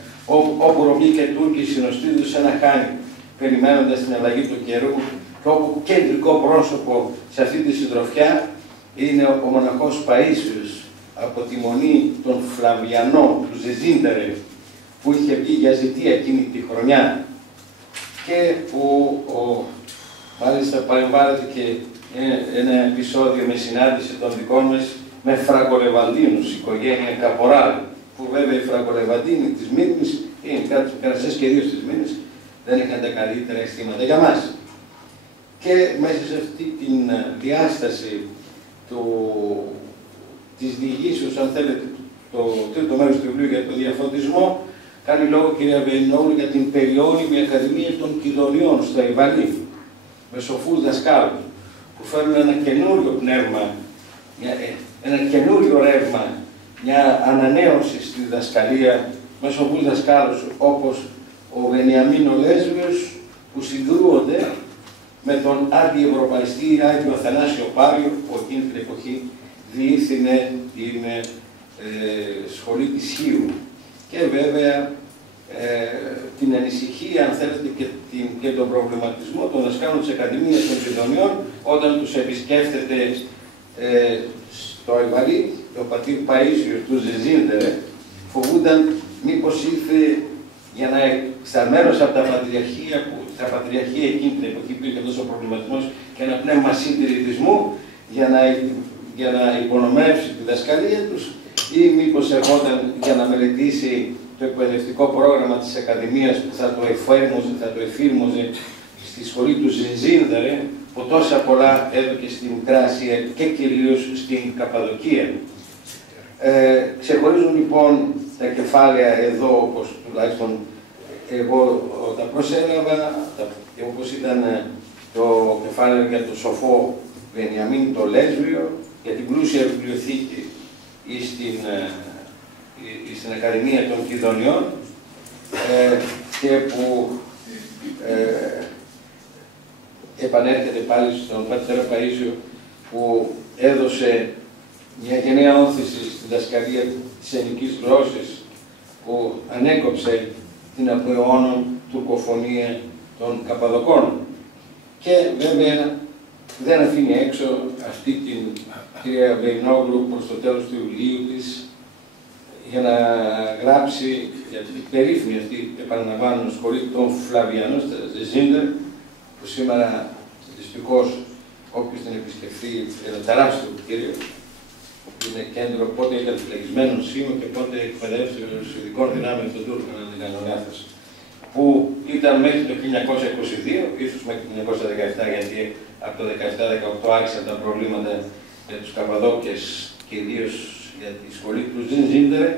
όπου Ρωμοί και Τούρκοι συνοστίζονται σε ένα χάνι, περιμένοντας την αλλαγή του καιρού, και όπου κεντρικό πρόσωπο σε αυτή τη συντροφιά είναι ο μοναχός Παΐσιος, από τη μονή των Φλαβιανών, του Ζεζίντερε, που είχε βγει για ζητία εκείνη τη χρονιά και που μάλιστα παρεμβάλλεται και ένα επεισόδιο με συνάντηση των δικών μας με Φραγκολεβαντίνους, οικογένεια Καποράλ, που βέβαια οι Φραγκολεβαντίνοι της Μύρνης, οι Καρασές και ιδίως της Μύρνης, δεν είχαν τα καλύτερα αισθήματα για μας. Και μέσα σε αυτή τη διάσταση της διηγήσεως, αν θέλετε, το τρίτο μέρος του βιβλίου για το διαφωτισμό, κάνει λόγο, κυρία Βενινόγλου, για την περιώνυμη Ακαδημία των Κιδωνιών στο Ιβαλί, με σοφούς δασκάλους, που φέρνουν ένα καινούριο πνεύμα, ένα καινούριο ρεύμα, μια ανανέωση στη διδασκαλία, με σοφούς δασκάλους όπως ο Βενιαμίνο Λέσβιος, που συγκρούονται με τον αντιευρωπαϊστή Άγιο Αθανάσιο Παύλιο, που εκείνη την εποχή διεύθυνε την σχολή της Χίου. Και βέβαια την ανησυχία, αν θέλετε, και τον προβληματισμό των δασκάλων της Ακαδημίας των Κιδωνιών, όταν τους επισκέφτεται στο Ιβαλί, ο πατήρ Παΐσιος του Ζεζίντερε, φοβούνταν μήπως ήρθε για να εξαρμένος από τα πατριαρχία, που στα πατριαρχία εκείνη την εποχή υπήρχε τόσο προβληματισμός και ένα πνεύμα συντηρητισμού, για να υπονομεύσει τη δασκαλία τους, ή μήπως ερχόταν για να μελετήσει το εκπαιδευτικό πρόγραμμα της Ακαδημίας που θα το εφήρμοζε στη σχολή του Ζεζίντερε, που τόσα πολλά έδωκε στην Μικρά Ασία και κυρίως στην Καπαδοκία. Ξεχωρίζουν λοιπόν τα κεφάλαια εδώ, όπως τουλάχιστον εγώ τα προσέλαβα, όπως ήταν το κεφάλαιο για το σοφό Βενιαμίν το Λέσβιο, για την πλούσια βιβλιοθήκη στην Ακαδημία των Κιδωνιών, και που επανέρχεται πάλι στον πατέρα Παΐσιο, που έδωσε μια γενναία όθηση στην δασκαλία της ελληνικής γλώσσης, που ανέκοψε την από αιώνων τουρκοφωνία των Καπαδοκών. Και βέβαια δεν αφήνει έξω αυτή την κυρία Βενινόγλου προς το τέλος του βιβλίου της, για να γράψει για την περίφημη αυτή, επαναλαμβάνω, σχολή των Φλαβιανών στα Ζεζίντερ, που σήμερα δυστυχώς όποιος την επισκεφθεί, ένα τεράστιο κτίριο, που είναι κέντρο πότε ήταν φυλακισμένων Σύμων και πότε εκπαιδεύσεως ειδικών δυνάμεων των Τούρκων, αν δεν κάνω λάθος, που ήταν μέχρι το 1922, ίσως μέχρι το 1917, γιατί από το 17-18 άρχισαν τα προβλήματα για τους Καπαδόκες και ιδίως για τη σχολή του Ζεζίντερε,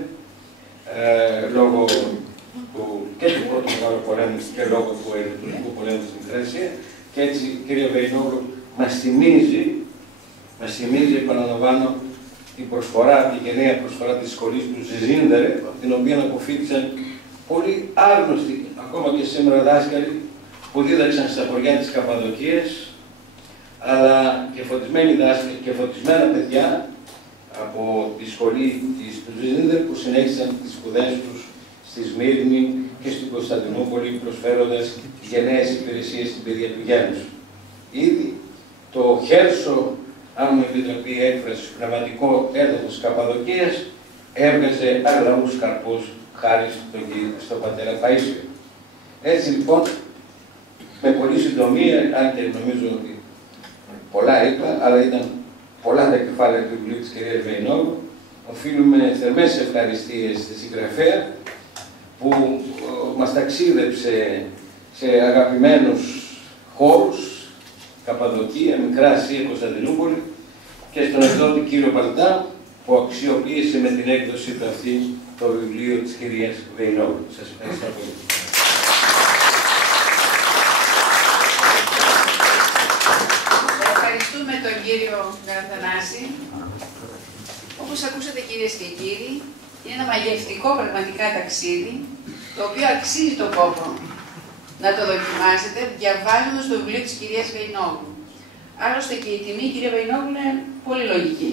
λόγω και του Πρώτου Μεγάλου Πολέμου και λόγω του Ελληνικού Πολέμου στην Μικρά Ασία. Και έτσι, κύριε Βενινόγλου, μας θυμίζει, επαναλαμβάνω, την προσφορά, τη γενναία προσφορά της σχολής του Ζεζίντερε, την οποία αποφύτησαν πολύ άγνωστοι, ακόμα και σήμερα δάσκαλοι, που δίδαξαν στα χωριά της Καπαδοκίας, αλλά και φωτισμένοι δάσκαλοι και φωτισμένα παιδιά από τη σχολή του Ζεζίντερε, που συνέχισαν τις σπουδές τους στη Σμύρνη και στην Κωνσταντινούπολη, προσφέροντας γενναίες υπηρεσίες στην παιδεία του γένους. Ήδη το Χέρσο, αν μου επιτραπεί η έκφραση, πνευματικό έδαφος της Καπαδοκίας, έβγαζε αγλαούς καρπούς χάρη στον πατέρα Παΐσιο. Έτσι λοιπόν, με πολλή συντομία, αν και νομίζω ότι πολλά είπα, αλλά ήταν πολλά τα κεφάλαια του βιβλίου της κυρίας Βενινόγλου, οφείλουμε θερμές ευχαριστίες στη συγγραφέα, που μας ταξίδεψε σε αγαπημένους χώρους, Καπαδοκία, Μικρά Ασία, Κωνσταντινούπολη, και στον εκδότη κύριο Παλτά, που που αξιοποίησε με την έκδοση του αυτή το βιβλίο της κυρίας Βεϊνόγλου. Σας ευχαριστώ πολύ. Ευχαριστούμε τον κύριο Καραθανάση. Όπως ακούσατε κυρίες και κύριοι, είναι ένα μαγευτικό πραγματικά ταξίδι, το οποίο αξίζει τον κόπο να το δοκιμάσετε διαβάζοντας το βιβλίο της κυρίας Βεϊνόγλου. Άλλωστε και η τιμή, η κυρία Βεϊνόγλου, είναι πολύ λογική.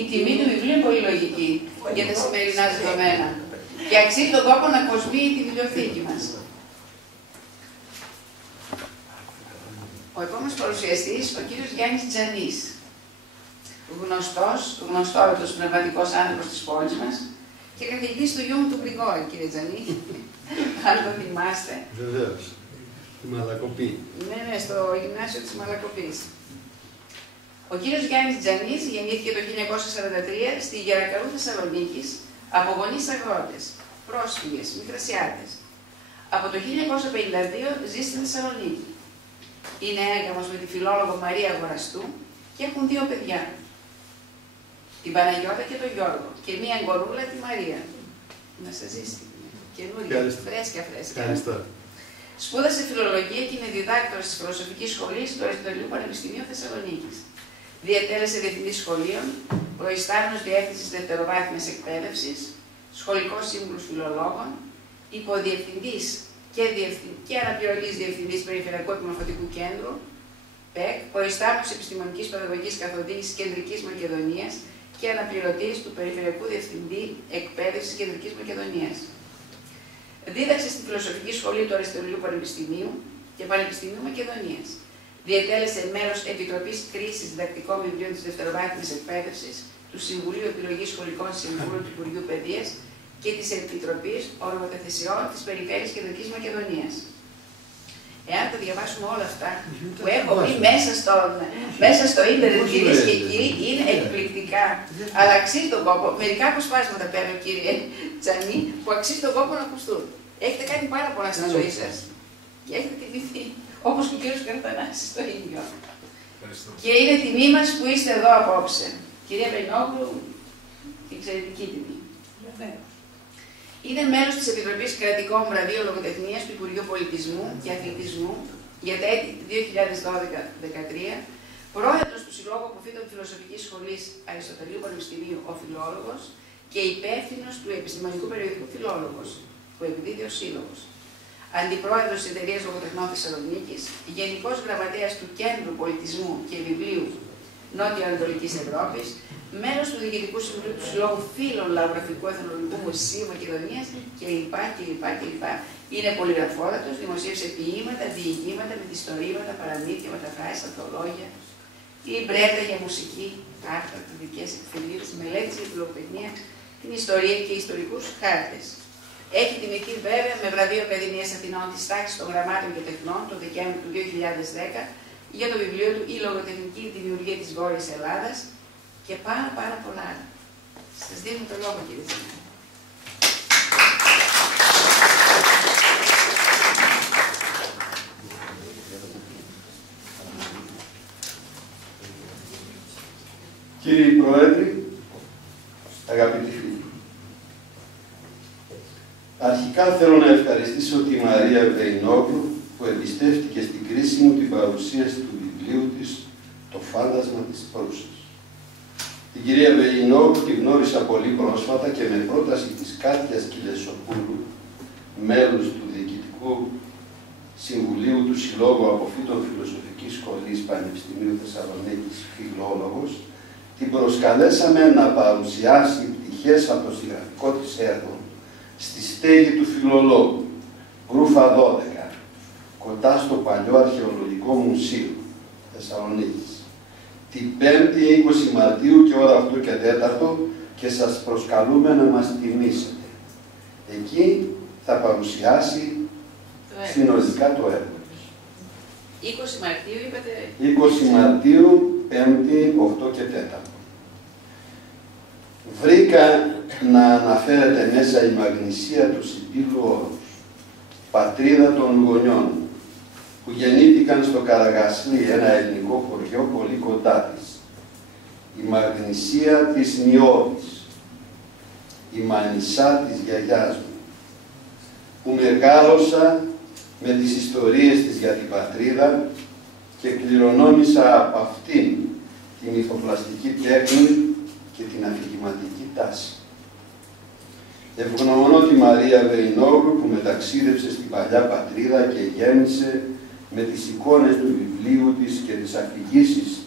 Η τιμή του βιβλίου είναι πολύ λογική για τα σημερινά δεδομένα. Και αξίζει τον κόπο να κοσμεί τη βιβλιοθήκη μας. Ο επόμενος παρουσιαστής, ο κύριος Γιάννης Τζανής. Γνωστόρατος πνευματικός άνθρωπος της πόλης μας και καθηγητής του γιού μου του Γρηγόρη, κύριε Τζανή. Αν το θυμάστε. Βεβαίως. Τη Μαλακοπή. Ναι, στο γυμνάσιο της Μαλακοπής. Ο κύριος Γιάννης Τζανής γεννήθηκε το 1943 στη Γερακαρού Θεσσαλονίκης από γονείς αγρότες, πρόσφυγες, μικρασιάτες. Από το 1952 ζει στη Θεσσαλονίκη. Είναι έγαμος με τη φιλόλογο Μαρία Αγοραστού και έχουν 2 παιδιά. Την Παναγιώτα και τον Γιώργο. Και μία εγγονούλα, τη Μαρία. Να σας ζήσει. Καινούργια, φρέσκια. Ευχαριστώ. Σπούδασε φιλολογία και είναι διδάκτορας της Φιλοσοφικής Σχολής του Αριστοτελείου Πανεπιστημίου Θεσσαλονίκης. Διατέλεσε διευθυντής σχολείων, προϊστάμενος διεύθυνσης δευτεροβάθμιας εκπαίδευσης, σχολικός σύμβουλος φιλολόγων, υποδιευθυντής και αναπληρωτής διευθυντής Περιφερειακού Επιμορφωτικού Κέντρου, ΠΕΚ, προϊστάμενος επιστημονικής παιδαγωγικής καθοδήγησης Κεντρικής Μακεδονίας και αναπληρωτής του Περιφερειακού Διευθυντή Εκπαίδευσης Κεντρικής Μακεδονίας. Δίδαξε στη Φιλοσοφική Σχολή του Αριστοτελείου Πανεπιστημίου και Πανεπιστημίου Μακεδονίας. Διετέλεσε μέλος Επιτροπής Κρίσης Διδακτικών Βιβλίων της Δευτεροβάθμιας Εκπαίδευσης, του Συμβουλίου Επιλογής Σχολικών Συμβούλων του Υπουργείου Παιδείας και της Επιτροπής Οργανωθεσιών της Περιφέρειας Κεντρικής Μακεδονίας. Εάν τα διαβάσουμε όλα αυτά που έχω πει μέσα στο ίντερνετ, κυρίες και κύριοι, είναι εκπληκτικά. Αλλά αξίζει τον κόπο. Μερικά αποσπάσματα παίρνω, κύριε Τζανή, που αξίζει τον κόπο να ακουστούν. Έχετε κάνει πάρα πολλά στη ζωή σας και έχετε τιμηθεί, όπως και ο κύριος Καραθανάσης το ίδιο. Και είναι τιμή μας που είστε εδώ απόψε. Κυρία Βεϊνόγλου, εξαιρετική τιμή. Είναι μέλος της Επιτροπής Κρατικών Βραβείων Λογοτεχνίας του Υπουργείου Πολιτισμού και Αθλητισμού για τα έτη 2012-2013, πρόεδρος του Συλλόγου Αποφύτων Φιλοσοφικής Σχολής Αριστοτελείου Πανεπιστημίου ο Φιλόλογος και υπεύθυνος του επιστημονικού περιοδικού Φιλόλογος, που εκδίδει ο Σύλλογος. Αντιπρόεδρος της Εταιρείας Λογοτεχνών Θεσσαλονίκης, Γενικός Γραμματέας του Κέντρου Πολιτισμού και Βιβλίου Νότιο-Ανατολικής Ευρώπης, μέλος του Διοικητικού Συμβουλίου του Συλλόγου Φίλων Λαογραφικού Εθνολογικού Μουσείου Μακεδονίας κλπ. Είναι πολυγραφόρατος, δημοσίευσε ποίηματα, διηγήματα, μυθιστορήματα, παραμύθια, μεταφράσεις, ανθολόγια, λιμπρέτα για μουσική, άρθρα, κριτικές εκφυλίδες, μελέτες για τη λογοτεχνία, την ιστορία και ιστορικούς χάρτες. Έχει τιμηθεί βέβαια με βραβείο Ακαδημίας Αθηνών της τάξης των Γραμμάτων και Τεχνών το Δεκέμβριο του 2010 για το βιβλίο του «Η λογοτεχνική δημιουργία της Βόρειας Ελλάδας» και πάρα πολλά άλλα. Σας δίνω το λόγο, κύριε Τζανή. Κύριοι Πρόεδροι, αγαπητοί φίλοι, αρχικά θέλω να ευχαριστήσω τη Μαρία Βεϊνόγλου που εμπιστεύτηκε στην κρίση μου την παρουσίαση του βιβλίου της «Το φάντασμα της Προύσας». Την κυρία Βεϊνόγλου τη γνώρισα πολύ πρόσφατα και με πρόταση της Κάτιας Κιλεσοπούλου, μέλους του Διοικητικού Συμβουλίου του Συλλόγου Αποφύτων Φιλοσοφικής Σχολής Πανεπιστημίου Θεσσαλονίκης, Φιλόλογος, την προσκαλέσαμε να παρουσιάσει πτυχές από το συγγραφικό της έργο στη στέγη του Φιλολόγου, Γκρούφα 12, κοντά στο παλιό Αρχαιολογικό Μουσείο Θεσσαλονίκης, την 5η 20 Μαρτίου και ώρα 8 και 4 και σας προσκαλούμε να μας τιμήσετε. Εκεί θα παρουσιάσει συνολικά το έργο. 20 Μαρτίου είπατε... 20 Μαρτίου, 5η, 8 και 4. Βρήκα να αναφέρεται μέσα η Μαγνησία του Συμπίλου Όρους, πατρίδα των γονιών, που γεννήθηκαν στο Καραγασλή, ένα ελληνικό χωριό πολύ κοντά της. η μαγνησία της Νιώδης, η μανισά της γιαγιάς μου, που μεγάλωσα με τις ιστορίες της για την πατρίδα και κληρονόμησα από αυτήν τη μυθοπλαστική τέχνη και την αφηγηματική τάση. Ευγνωμονώ τη Μαρία Βεϊνόγλου που μεταξίδευσε στην παλιά πατρίδα και γέμισε με τις εικόνες του βιβλίου της και τις αφηγήσεις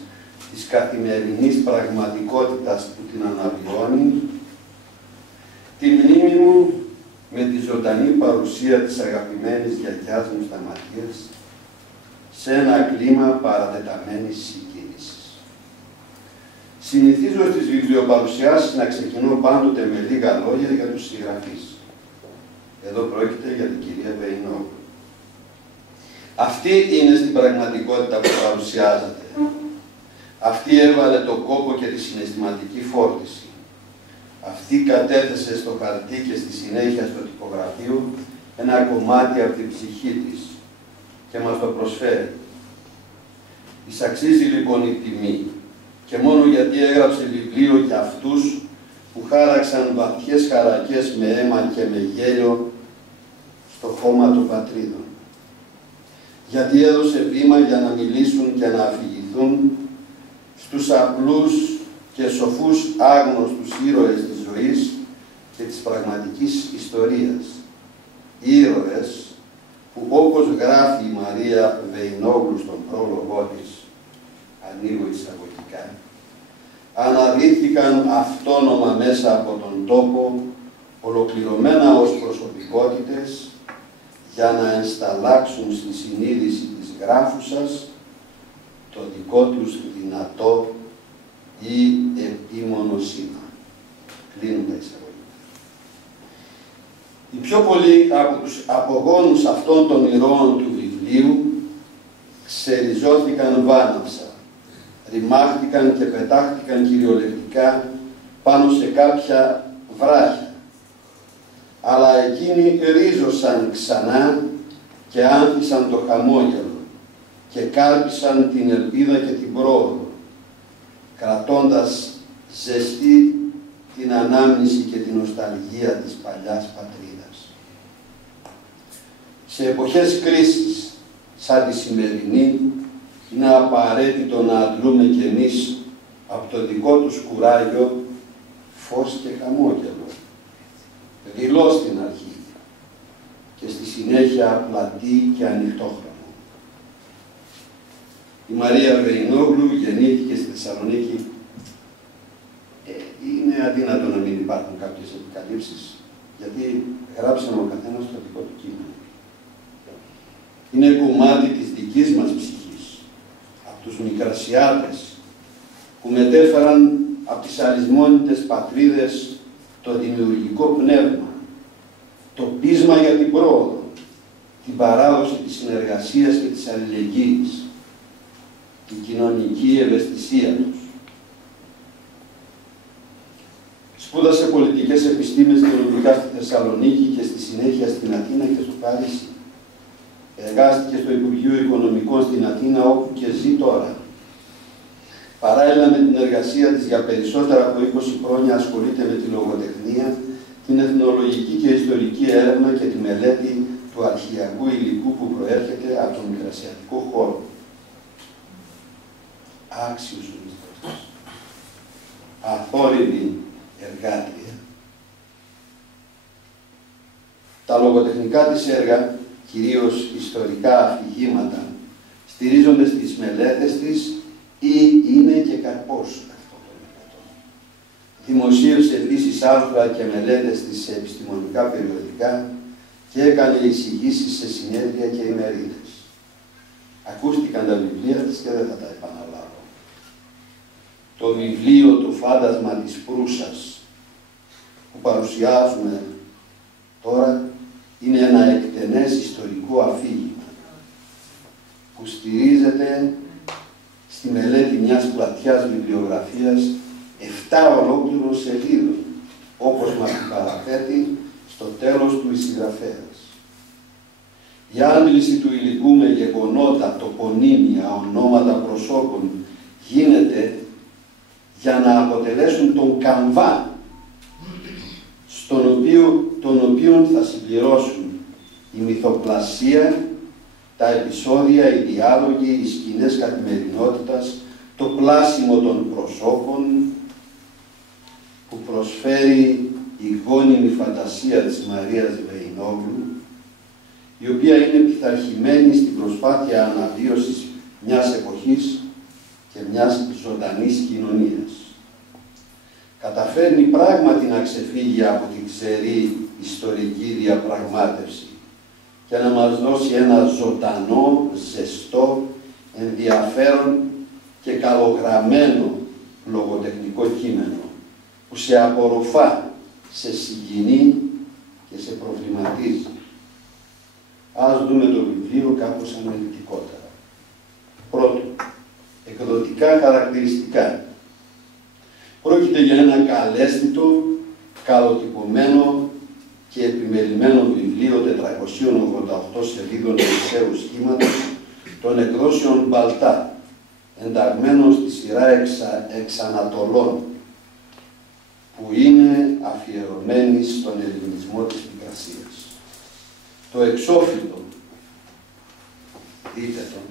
της καθημερινής πραγματικότητας που την αναβιώνει, τη μνήμη μου με τη ζωντανή παρουσία της αγαπημένης γιαγιάς μου Σταματίας σε ένα κλίμα παρατεταμένης συγκίνησης. Συνηθίζω στις βιβλιοπαρουσιάσεις να ξεκινώ πάντοτε με λίγα λόγια για τους συγγραφείς. Εδώ πρόκειται για την κυρία Βεϊνόγλου. Αυτή είναι στην πραγματικότητα που παρουσιάζεται. Αυτή έβαλε το κόπο και τη συναισθηματική φόρτιση. Αυτή κατέθεσε στο χαρτί και στη συνέχεια στο τυπογραφείο ένα κομμάτι από την ψυχή της και μας το προσφέρει. Της αξίζει λοιπόν η τιμή και μόνο γιατί έγραψε βιβλίο για αυτούς που χάραξαν βαθιές χαρακές με αίμα και με γέλιο στο χώμα των πατρίδων. Γιατί έδωσε βήμα για να μιλήσουν και να αφηγηθούν στους απλούς και σοφούς άγνωστους ήρωες της ζωής και της πραγματικής ιστορίας. Ήρωες που, όπως γράφει η Μαρία Βεϊνόγλου στον πρόλογό της, ανοίγω εισαγωγικά, αναδύθηκαν αυτόνομα μέσα από τον τόπο, ολοκληρωμένα ως προσωπικότητες, για να ενσταλλάξουν στη συνείδηση της γράφουσας το δικό τους δυνατό ή επίμονο σήμα. Κλείνουν τα εισαγωγικά. Οι πιο πολλοί από τους απογόνους αυτών των ηρώων του βιβλίου ξεριζώθηκαν βάναυσα, ρημάχτηκαν και πετάχτηκαν κυριολεκτικά πάνω σε κάποια βράχια. Αλλά εκείνοι ρίζωσαν ξανά και άνθησαν το χαμόγελο και κάρπισαν την ελπίδα και την πρόοδο, κρατώντας ζεστή την ανάμνηση και την νοσταλγία της παλιάς πατρίδας. Σε εποχές κρίσης, σαν τη σημερινή, είναι απαραίτητο να αντλούμε κι εμείς από το δικό τους κουράγιο φως και χαμόγελο. Δειλό στην αρχή και στη συνέχεια πλατή και ανοιχτόχρωμο. Η Μαρία Βεϊνόγλου γεννήθηκε στη Θεσσαλονίκη. Είναι αδύνατο να μην υπάρχουν κάποιες επικαλύψεις, γιατί γράψαμε ο καθένας το δικό του κείμενο. Είναι κομμάτι της δικής μας ψυχής, από τους Μικρασιάτες, που μετέφεραν από τις αλυσμόνητες πατρίδες το δημιουργικό πνεύμα, το πείσμα για την πρόοδο, την παράδοση της συνεργασίας και της αλληλεγγύης, την κοινωνική ευαισθησία τους. Σπούδασε πολιτικές επιστήμες και στη Θεσσαλονίκη και στη συνέχεια στην Αθήνα και στο Παρίσι. Εργάστηκε στο Υπουργείο Οικονομικών στην Αθήνα, όπου και ζει τώρα. Παράλληλα με την εργασία της για περισσότερα από 20 χρόνια ασχολείται με τη λογοτεχνία, την εθνολογική και ιστορική έρευνα και τη μελέτη του αρχαιακού υλικού που προέρχεται από τον μικρασιατικό χώρο. Άξιος ο μισθός. Αθόρυβη εργάτρια. Τα λογοτεχνικά της έργα, κυρίως ιστορικά αφηγήματα, στηρίζονται στις μελέτες της ή είναι και καρπός αυτών των μελετών. Δημοσίευσε επίσης άρθρα και μελέτες της σε επιστημονικά περιοδικά και έκανε εισηγήσεις σε συνέδρια και ημερίδες. Ακούστηκαν τα βιβλία της και δεν θα τα επαναλάβω. Το βιβλίο «Το φάντασμα της Προύσας» που παρουσιάζουμε τώρα είναι ένα εκτενές ιστορικό αφήγημα που στηρίζεται στη μελέτη μιας πλατιάς βιβλιογραφίας 7 ολόκληρων σελίδων, όπως μας παραθέτει στο τέλος του συγγραφέας. Η άντληση του υλικού με γεγονότα, τοπονύμια, ονόματα προσώπων γίνεται για να αποτελέσουν τον καμβά τον οποίο θα συμπληρώσουν η μυθοπλασία, τα επεισόδια, οι διάλογοι, οι σκηνές καθημερινότητας, το πλάσιμο των προσώπων που προσφέρει η γόνιμη φαντασία της Μαρίας Βεϊνόγλου, η οποία είναι πειθαρχημένη στην προσπάθεια αναβίωσης μιας εποχής και μιας ζωντανής κοινωνίας. Καταφέρνει πράγματι να ξεφύγει από την ξερή ιστορική διαπραγμάτευση και να μας δώσει ένα ζωντανό, ζεστό, ενδιαφέρον και καλογραμμένο λογοτεχνικό κείμενο που σε απορροφά, σε συγκινεί και σε προβληματίζει. Ας δούμε το βιβλίο κάπως αναλυτικότερα. Πρώτον, εκδοτικά χαρακτηριστικά. Πρόκειται για ένα καλέσθητο, καλοτυπωμένο και επιμελημένο βιβλίο 488 σελίδων μεσαίου σχήματος των εκδόσεων Μπαλτά, ενταγμένο στη σειρά εξανατολών, που είναι αφιερωμένη στον ελληνισμό της πικρασίας. Το εξώφυλλο, δείτε τον,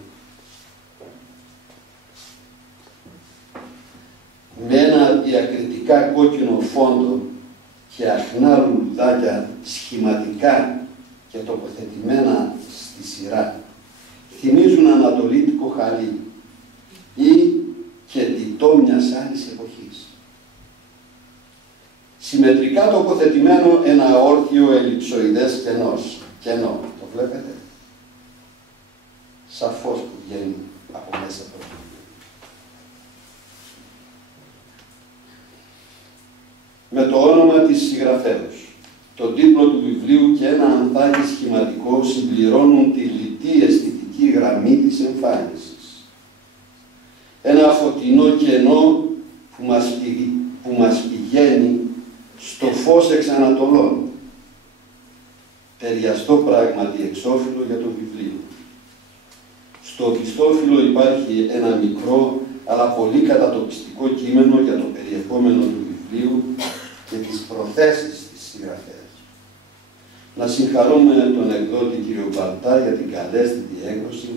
με ένα διακριτικά κόκκινο φόντο και αχνά λουλουδάκια σχηματικά και τοποθετημένα στη σειρά, θυμίζουν ανατολίτικο χαλί ή κεντητό μιας άλλης εποχής. Συμμετρικά τοποθετημένο ένα όρθιο ελλειψοειδές κενό. Το βλέπετε? Σαφώς που βγαίνει από μέσα το βιβλίο. Με το όνομα της συγγραφέως, τον τίτλο του βιβλίου και ένα ανθάκι σχηματικό συμπληρώνουν τη λιτή αισθητική γραμμή της εμφάνισης. Ένα φωτεινό κενό που μας πηγαίνει στο φως εξανατολών. Ταιριαστό πράγματι εξώφυλλο για το βιβλίο. Στο πιστόφυλλο υπάρχει ένα μικρό αλλά πολύ κατατοπιστικό κείμενο για το περιεχόμενο του βιβλίου και τις προθέσεις της συγγραφέας. Να συγχαρούμε τον εκδότη κ. Μπαλτά για την καλέσθητη έκδοση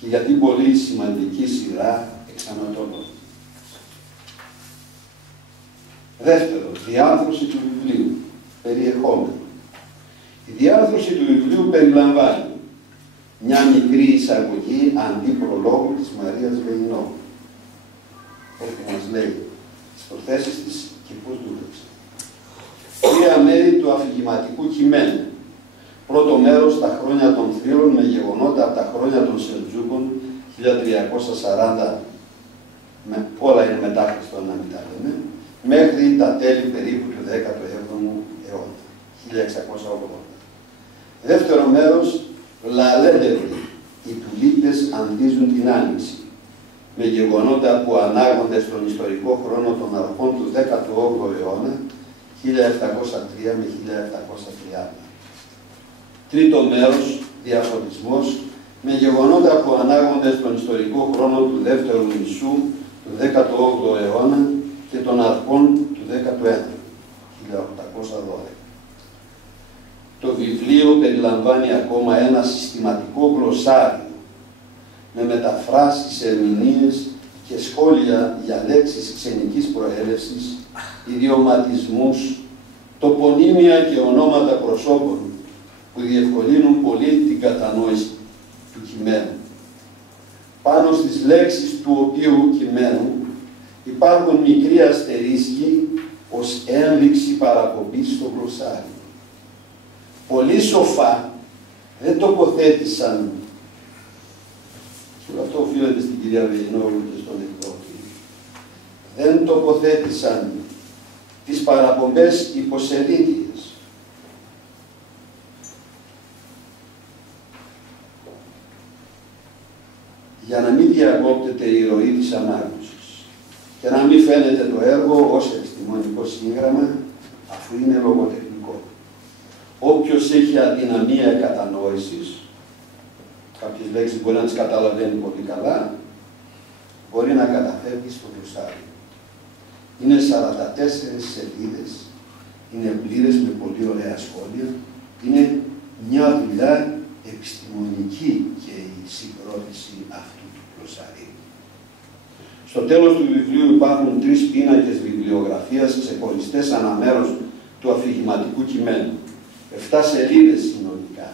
και για την πολύ σημαντική σειρά εξανατολών. Δεύτερο, διάρθρωση του βιβλίου. Περιεχόμενο. Η διάρθρωση του βιβλίου περιλαμβάνει μια μικρή εισαγωγή αντίπρολόγου της Μαρίας Βεϊνόγλου, όπου μας λέει τις προθέσεις της και πώς δούλεψε. Τρία μέρη του αφηγηματικού κειμένου. Πρώτο μέρος, τα χρόνια των θρύλων με γεγονότα από τα χρόνια των Σελτζούκων 1340, όλα είναι μετά Χριστόν να μην τα λέμε, μέχρι τα τέλη περίπου του 17ου αιώνα, 1680. Δεύτερο μέρος, λαλέντευροι, οι τουλίπτες αντίζουν την Άνοιξη, με γεγονότα που ανάγονται στον ιστορικό χρόνο των αρχών του 18ου αιώνα, 1703 με 1730. Τρίτο μέρος, διαφωτισμός, με γεγονότα που ανάγονται στον ιστορικό χρόνο του δεύτερου μισού του 18ου αιώνα και των αρχών του 19ου, 1812. Το βιβλίο περιλαμβάνει ακόμα ένα συστηματικό γλωσσάριο με μεταφράσεις, ερμηνείες και σχόλια για λέξεις ξενικής προέλευσης, ιδιωματισμούς, τοπονύμια και ονόματα προσώπων που διευκολύνουν πολύ την κατανόηση του κειμένου. Πάνω στις λέξεις του οποίου κειμένου υπάρχουν μικροί αστερίσκοι ως ένδειξη παραπομπής στο γλωσσάριο. Πολύ σοφά δεν τοποθέτησαν, και αυτό οφείλεται στην κυρία Βεϊνόγλου και στον εκδότη, δεν τοποθέτησαν τις παραπομπές υποσελίδιες. Για να μην διακόπτεται η ροή της ανάγνωσης και να μην φαίνεται το έργο ως επιστημονικό σύγγραμμα, αφού είναι λογοτεχνικό. Όποιος έχει αδυναμία κατανόησης, κάποιες λέξεις μπορεί να τις καταλαβαίνει πολύ καλά, μπορεί να καταφεύγει στο γλωσσάριο. Είναι 44 σελίδες, είναι πλήρες με πολύ ωραία σχόλια. Είναι μια δουλειά επιστημονική και η συγκρότηση αυτού του γλωσσαρίου. Στο τέλος του βιβλίου υπάρχουν 3 πίνακες βιβλιογραφίας ξεχωριστές αναμέρος του αφηγηματικού κειμένου. 7 σελίδες συνολικά,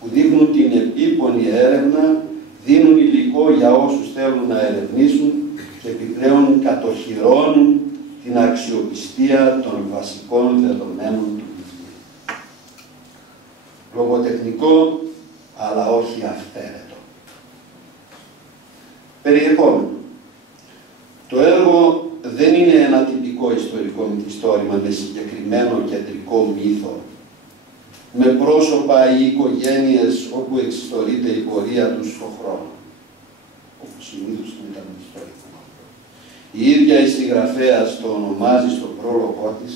που δείχνουν την επίπονη έρευνα, δίνουν υλικό για όσους θέλουν να ερευνήσουν και επιπλέον κατοχυρώνουν την αξιοπιστία των βασικών δεδομένων του βιβλίου. Λογοτεχνικό, αλλά όχι αυθαίρετο. Περιεχόμενο. Το έργο δεν είναι ένα τυπικό ιστορικό μυθιστόρημα με συγκεκριμένο κεντρικό μύθο, με πρόσωπα ή οικογένειες όπου εξιστορείται η πορεία τους στον χρόνο, όπως συνήθως είναι τα μυθιστόρημα. Η ίδια η συγγραφέας το ονομάζει στο πρόλογο της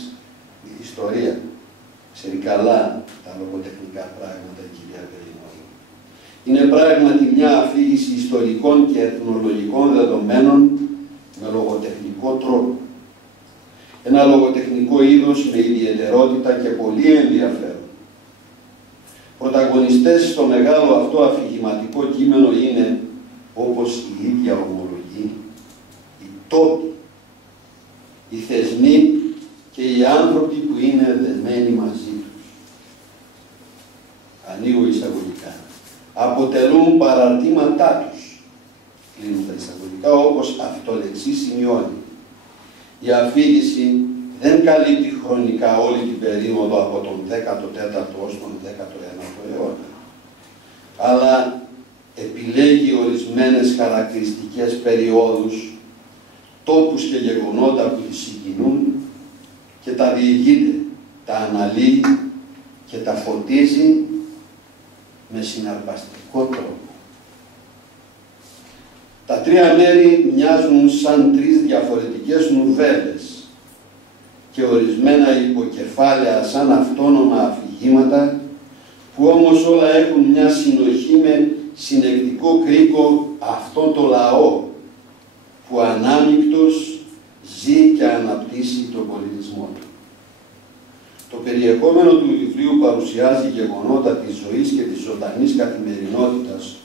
ιστορία. Ξέρει καλά τα λογοτεχνικά πράγματα η κυρία Βεϊνόγλου. Είναι πράγματι μια αφήγηση ιστορικών και εθνολογικών δεδομένων με λογοτεχνικό τρόπο. Ένα λογοτεχνικό είδος με ιδιαιτερότητα και πολύ ενδιαφέρον. Πρωταγωνιστές στο μεγάλο αυτό αφηγηματικό κείμενο είναι, όπως η ίδια ομολογεί, οι τόποι, οι θεσμοί και οι άνθρωποι που είναι δεμένοι μαζί τους. Ανοίγω εισαγωγικά. Αποτελούν παραρτήματά τους, κλείνουν τα εισαγωγικά, όπως αυτολεξή σημειώνει. Η αφήγηση δεν καλύπτει χρονικά όλη την περίοδο από τον 14ο ως τον 19ο αιώνα, αλλά επιλέγει ορισμένες χαρακτηριστικές περιόδους, τόπους και γεγονότα που τη συγκινούν και τα διηγείται, τα αναλύει και τα φωτίζει με συναρπαστικό τρόπο. Τα 3 μέρη μοιάζουν σαν 3 διαφορετικές νουβέλες και ορισμένα υποκεφάλαια σαν αυτόνομα αφηγήματα, που όμως όλα έχουν μια συνοχή με συνεκτικό κρίκο αυτό το λαό που ανάμεικτος ζει και αναπτύσσει τον πολιτισμό του. Το περιεχόμενο του βιβλίου παρουσιάζει γεγονότα της ζωής και της ζωντανής καθημερινότητας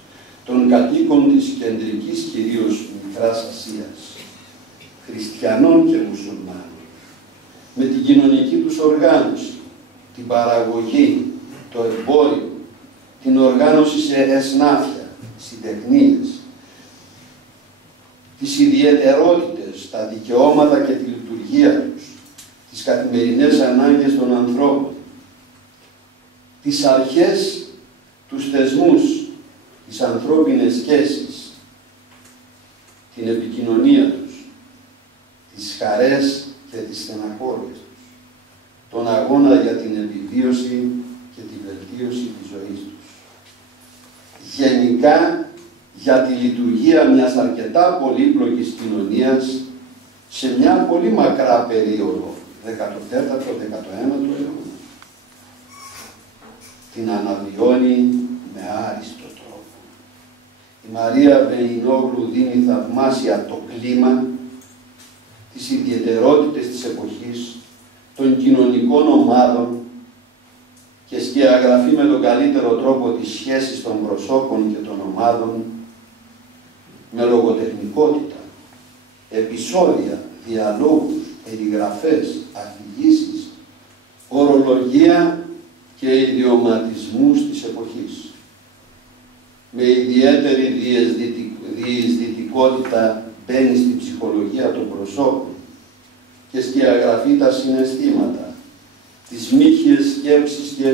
των κατοίκων της κεντρικής κυρίως Μικράς Ασίας, χριστιανών και μουσουλμάνων, με την κοινωνική τους οργάνωση, την παραγωγή, το εμπόριο, την οργάνωση σε εσνάφια, συντεχνίες, τις ιδιαιτερότητες, τα δικαιώματα και τη λειτουργία τους, τις καθημερινές ανάγκες των ανθρώπων, τις αρχές, τους θεσμούς, τις ανθρώπινες σχέσεις, την επικοινωνία τους, τις χαρές και τις στεναχώριες τους, τον αγώνα για την επιβίωση και τη βελτίωση της ζωής τους. Γενικά, για τη λειτουργία μιας αρκετά πολύπλοκης κοινωνίας σε μια πολύ μακρά περίοδο, 14ο-19ο αιώνα. Την αναβιώνει με άριστο τρόπο. Η Μαρία Βεϊνόγλου δίνει θαυμάσια το κλίμα, τις ιδιαιτερότητες της εποχής, των κοινωνικών ομάδων και σκιαγραφεί με τον καλύτερο τρόπο τις σχέσεις των προσώπων και των ομάδων με λογοτεχνικότητα, επεισόδια, διαλόγους, περιγραφές, αφηγήσεις, ορολογία και ιδιωματισμούς της εποχής. Με ιδιαίτερη διεισδυτικότητα μπαίνει στην ψυχολογία των προσώπων και σκιαγραφεί τα συναισθήματα, τις μύχιες σκέψεις και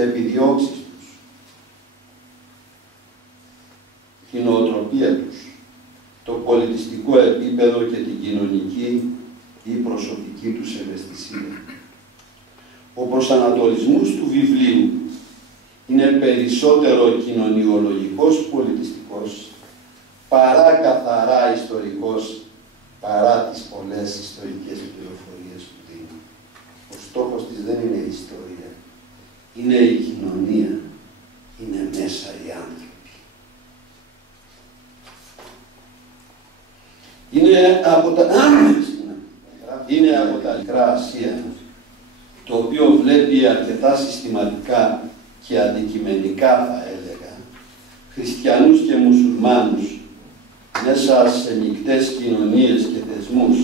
επιδιώξεις τους, την νοοτροπία τους, το πολιτιστικό επίπεδο και την κοινωνική ή προσωπική τους ευαισθησία. Ο προσανατολισμός του βιβλίου είναι περισσότερο κοινωνιολογικός πολιτιστικός παρά καθαρά ιστορικός, παρά τις πολλές ιστορικές πληροφορίες που δίνει. Ο στόχος της δεν είναι η ιστορία, είναι η κοινωνία, είναι μέσα οι άνθρωποι. Είναι είναι από τα Μικρά Ασία, το οποίο βλέπει αρκετά συστηματικά και αντικειμενικά, θα έλεγα, χριστιανούς και μουσουλμάνους μέσα σε μεικτές κοινωνίες και θεσμούς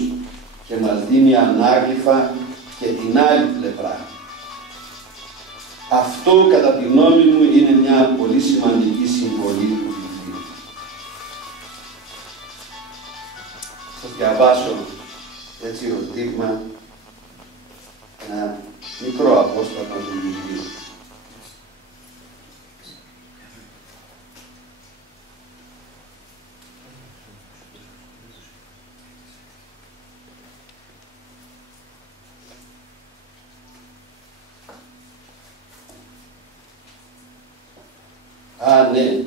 και μας δίνει ανάγλυφα και την άλλη πλευρά. Αυτό, κατά τη γνώμη μου, είναι μια πολύ σημαντική συμβολή του βιβλίου. Θα διαβάσω έτσι ως δείγμα ένα μικρό απόσπασμα του βιβλίου. Α, ναι,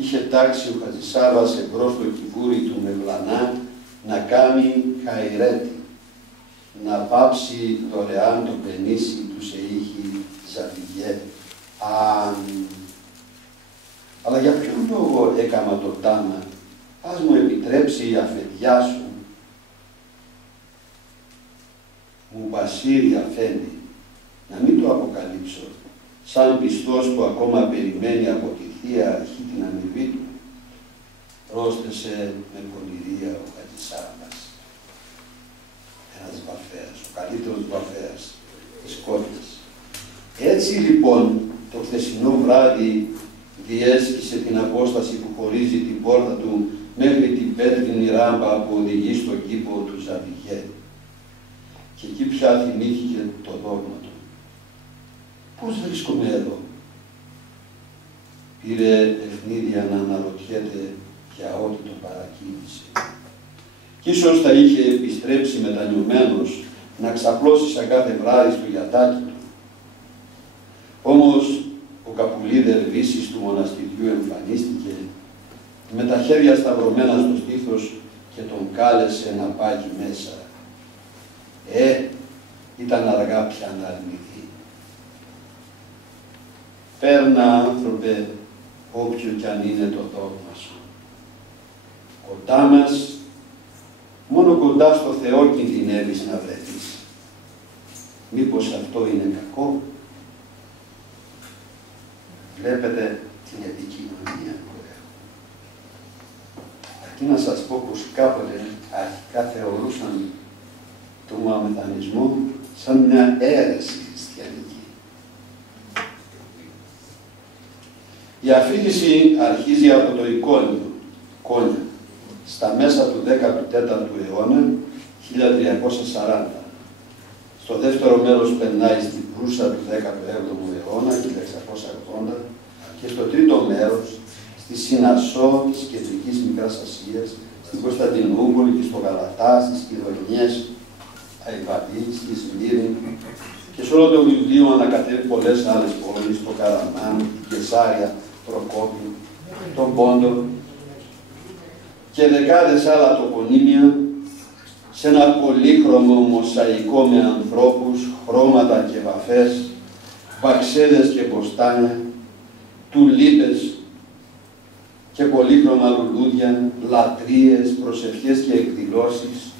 είχε τάξει ο Χατζησάβας εμπρός το κιβούρι του Μευλανά να κάνει χαϊρέτη, να πάψει δωρεάν το πενήσι του Σεΐχη Ζαφιγέ. Αλλά για ποιον λόγο έκαμα το τάμα, ας μου επιτρέψει η αφεντιά σου, μου Μπασίρι Αφέντη, να μην το αποκαλύψω, σαν πιστός που ακόμα περιμένει από τη Θεία Αρχή την αμοιβή του, πρόσθεσε με πονηρία ο Χατζησάβας. Ένας βαφέας, ο καλύτερος βαφέας της Κόρτας. Έτσι λοιπόν το χθεσινό βράδυ διέσχισε την απόσταση που χωρίζει την πόρτα του μέχρι την πέτρινη ράμπα που οδηγεί στον κήπο του Ζαβιγέ. Και εκεί πια θυμήθηκε το δόγμα του. Πώς βρίσκομαι εδώ? Πήρε ευνίδια να αναρωτιέται για ό,τι τον παρακίνησε. Κι ίσως θα είχε επιστρέψει μετανιωμένος να ξαπλώσει σαν κάθε βράδυ στο γιατάκι του. Όμως ο καπουλίδερ Βύσης του μοναστηριού εμφανίστηκε με τα χέρια σταυρωμένα στο στήθος και τον κάλεσε να πάει μέσα. Ήταν αργά πια να αρνηθεί. Παίρνα, άνθρωπε, όποιο κι αν είναι το δόγμα σου. Κοντά μας, μόνο κοντά στο Θεό κινδυνεύεις να βρεθείς. Μήπως αυτό είναι κακό? Βλέπετε την επικοινωνία που έχω. Αρκεί να σας πω πως κάποτε αρχικά θεωρούσαν τον μωαμεθανισμό σαν μια αίρεση χριστιανική. Η αφήγηση αρχίζει από το Εικόνιο, Κόνια, στα μέσα του 14ου αιώνα, 1340. Στο δεύτερο μέρος περνάει στην Προύσα του 17ου αιώνα, 1680, και στο τρίτο μέρος, στη Συνασσό της κεντρικής Μικράς Ασίας, στην Κωνσταντινούπολη και στο Γαλατά, στις Κιδωνιές, Αϊβαδί, στη Σμύρνη, και σε όλο το βιβλίο ανακατεύει πολλές άλλες πόλεις, το Καραμάν, την Κεσάρια, Προκόπη, τον Πόντο και δεκάδες άλλα τοπονύμια σε ένα πολύχρωμο μοσαϊκό με ανθρώπους, χρώματα και βαφές, βαξέδες και μποστάνια, τουλίπες και πολύχρωμα λουλούδια, λατρείες, προσευχές και εκδηλώσεις,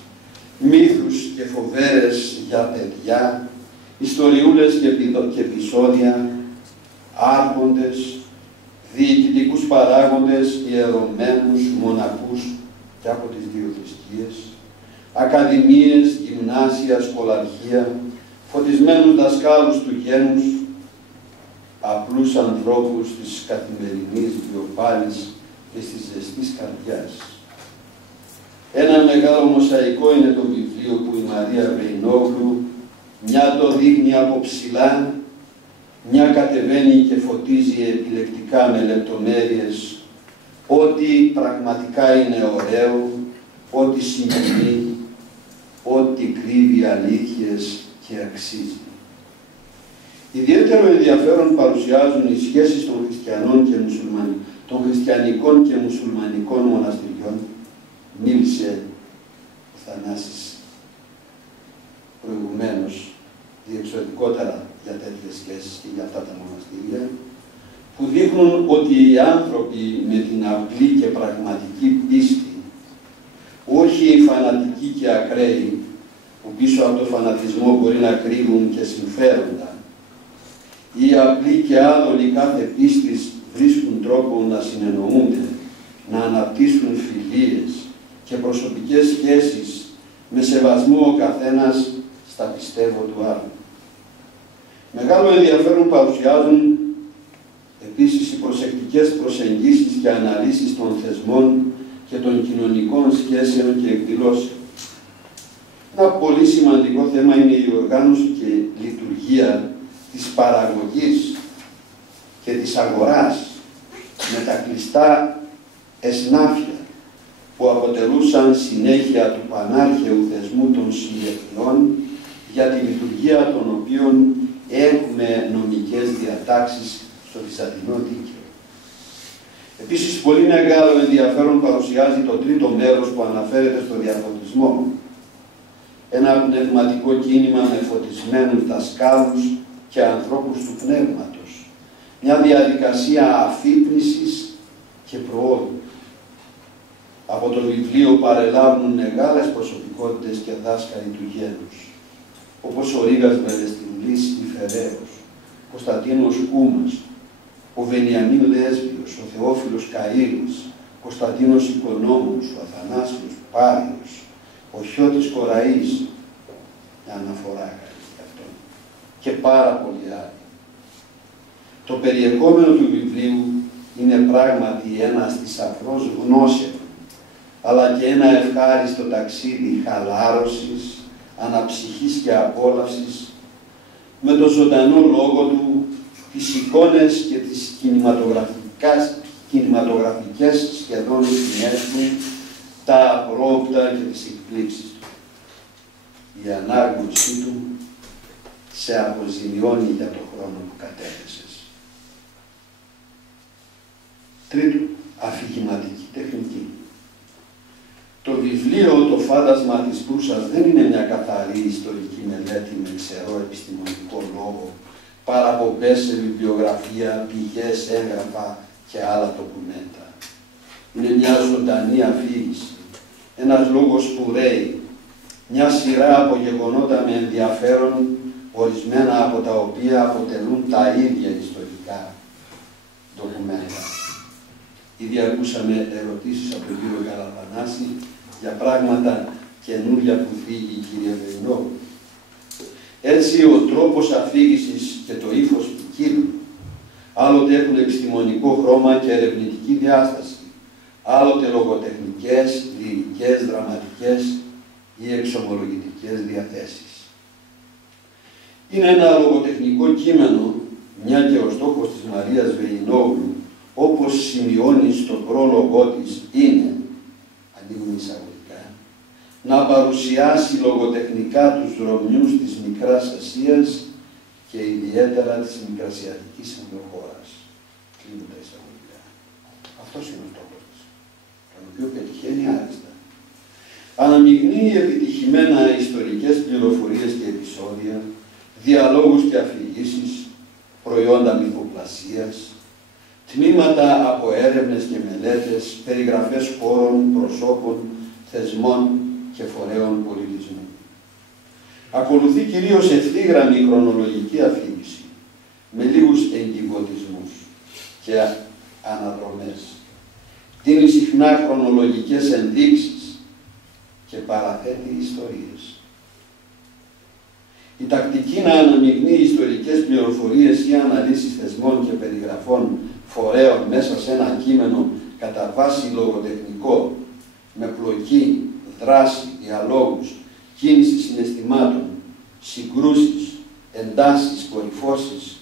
μύθους και φοβέρες για παιδιά, ιστοριούλες και επεισόδια, άρχοντες, διοικητικούς παράγοντες, ιερωμένους, μοναχούς και από τις δύο θρησκείες, ακαδημίες, γυμνάσια, σχολαρχεία, φωτισμένους δασκάλους του γένους, απλούς ανθρώπους της καθημερινής βιοπάλης και της ζεστής καρδιάς. Ένα μεγάλο μοσαϊκό είναι το βιβλίο που η Μαρία Βεϊνόγλου μια το δείχνει από ψηλά, μια κατεβαίνει και φωτίζει επιλεκτικά με λεπτομέρειες ό,τι πραγματικά είναι ωραίο, ό,τι συγκινεί, ό,τι κρύβει αλήθειες και αξίζει. Ιδιαίτερο ενδιαφέρον παρουσιάζουν οι σχέσεις των χριστιανών και των χριστιανικών και μουσουλμανικών μοναστηριών. Μίλησε ο Θανάσης προηγουμένως διεξοδικότερα για τέτοιες σχέσεις και για αυτά τα μοναστήρια, που δείχνουν ότι οι άνθρωποι με την απλή και πραγματική πίστη, όχι οι φανατικοί και ακραίοι, πίσω από το φανατισμό μπορεί να κρύβουν και συμφέροντα. Οι απλοί και άδολοι κάθε πίστης βρίσκουν τρόπο να συνεννοούνται, να αναπτύσσουν φιλίες και προσωπικές σχέσεις με σεβασμό ο καθένας στα πιστεύω του άλλου. Μεγάλο ενδιαφέρον παρουσιάζουν επίσης οι προσεκτικές προσεγγίσεις και αναλύσεις των θεσμών και των κοινωνικών σχέσεων και εκδηλώσεων. Ένα πολύ σημαντικό θέμα είναι η οργάνωση και λειτουργία της παραγωγής και της αγοράς με τα κλειστά εσνάφια που αποτελούσαν συνέχεια του πανάρχαιου θεσμού των συλλεκτιών, για τη λειτουργία των οποίων έχουμε νομικές διατάξεις στο Βυζαντινό Δίκαιο. Επίσης, πολύ μεγάλο ενδιαφέρον παρουσιάζει το τρίτο μέρος που αναφέρεται στο διαφωτισμό. Ένα πνευματικό κίνημα με φωτισμένους δασκάλους και ανθρώπους του πνεύματος. Μια διαδικασία αφύπνισης και προόδου. Από το βιβλίο παρελάβουν μεγάλες προσωπικότητες και δάσκαλοι του γένους, όπως ο Ρήγας Βελεστινλής Ιφεραίος, Κωνσταντίνος Κούμας, ο Βενιαμίν Λέσβιος, ο Θεόφιλος Καΐρης, Κωνσταντίνος Οικονόμους, ο Αθανάσιος Πάριος, ο Χιώτης Κοραής, μια αναφορά καλή αυτόν, και πάρα πολλοί άλλοι. Το περιεχόμενο του βιβλίου είναι πράγματι ένας θησαυρός γνώσεων, αλλά και ένα ευχάριστο ταξίδι χαλάρωσης, αναψυχής και απόλαυσης, με το ζωντανό λόγο του, τις εικόνες και τις κινηματογραφικές σχεδόν σκηνές του, τα απρόοπτα και τις εκπλήξεις του. Η ανάγνωσή του σε αποζημιώνει για το χρόνο που κατέθεσες. Τρίτο, αφηγηματική τεχνική. Το βιβλίο «Το φάντασμα της Προύσας» δεν είναι μια καθαρή ιστορική μελέτη με ξερό επιστημονικό λόγο, παραπομπές σε βιβλιογραφία, πηγές, έγγραφα και άλλα ντοκουμέντα. Είναι μια ζωντανή αφήγηση, ένας λόγος που ρέει, μια σειρά από γεγονότα με ενδιαφέρον, ορισμένα από τα οποία αποτελούν τα ίδια ιστορικά ντοκουμέντα. Ήδη ακούσαμε ερωτήσεις από τον κύριο Καλαπανάση για πράγματα καινούργια που θίγει η κυρία Βεϊνόγλου. Έτσι, ο τρόπος αφήγησης και το ύφος ποικίλουν. Άλλοτε έχουν επιστημονικό χρώμα και ερευνητική διάσταση, άλλοτε λογοτεχνικές, λυρικές, δραματικές ή εξομολογητικές διαθέσεις. Είναι ένα λογοτεχνικό κείμενο, μια και ο στόχος της Μαρίας Βεϊνόγλου, όπως σημειώνει στον πρόλογό της, είναι, ανοίγουν εισαγωγικά, να παρουσιάσει λογοτεχνικά τους δρομιούς της Μικράς Ασίας και ιδιαίτερα της Μικρασιατικής Ενδοχώρας. Κλείνουν τα εισαγωγικά. Αυτός είναι ο στόχος της, τον οποίο πετυχαίνει άριστα. Αναμειγνύει επιτυχημένα ιστορικές πληροφορίες και επεισόδια, διαλόγους και αφηγήσεις, προϊόντα μυθοπλασίας, τμήματα από έρευνες και μελέτες, περιγραφές χώρων, προσώπων, θεσμών και φορέων πολιτισμού. Ακολουθεί κυρίως ευθύγραμμη χρονολογική αφήγηση, με λίγους εγκυβωτισμούς και αναδρομές. Δίνει συχνά χρονολογικές ενδείξεις και παραθέτει ιστορίες. Η τακτική να αναμειγνύει ιστορικές πληροφορίες ή αναλύσεις θεσμών και περιγραφών φορέων μέσα σε ένα κείμενο κατά βάση λογοτεχνικό, με πλοκή, δράση, διαλόγους, κίνηση συναισθημάτων, συγκρούσεις, εντάσεις, κορυφώσεις,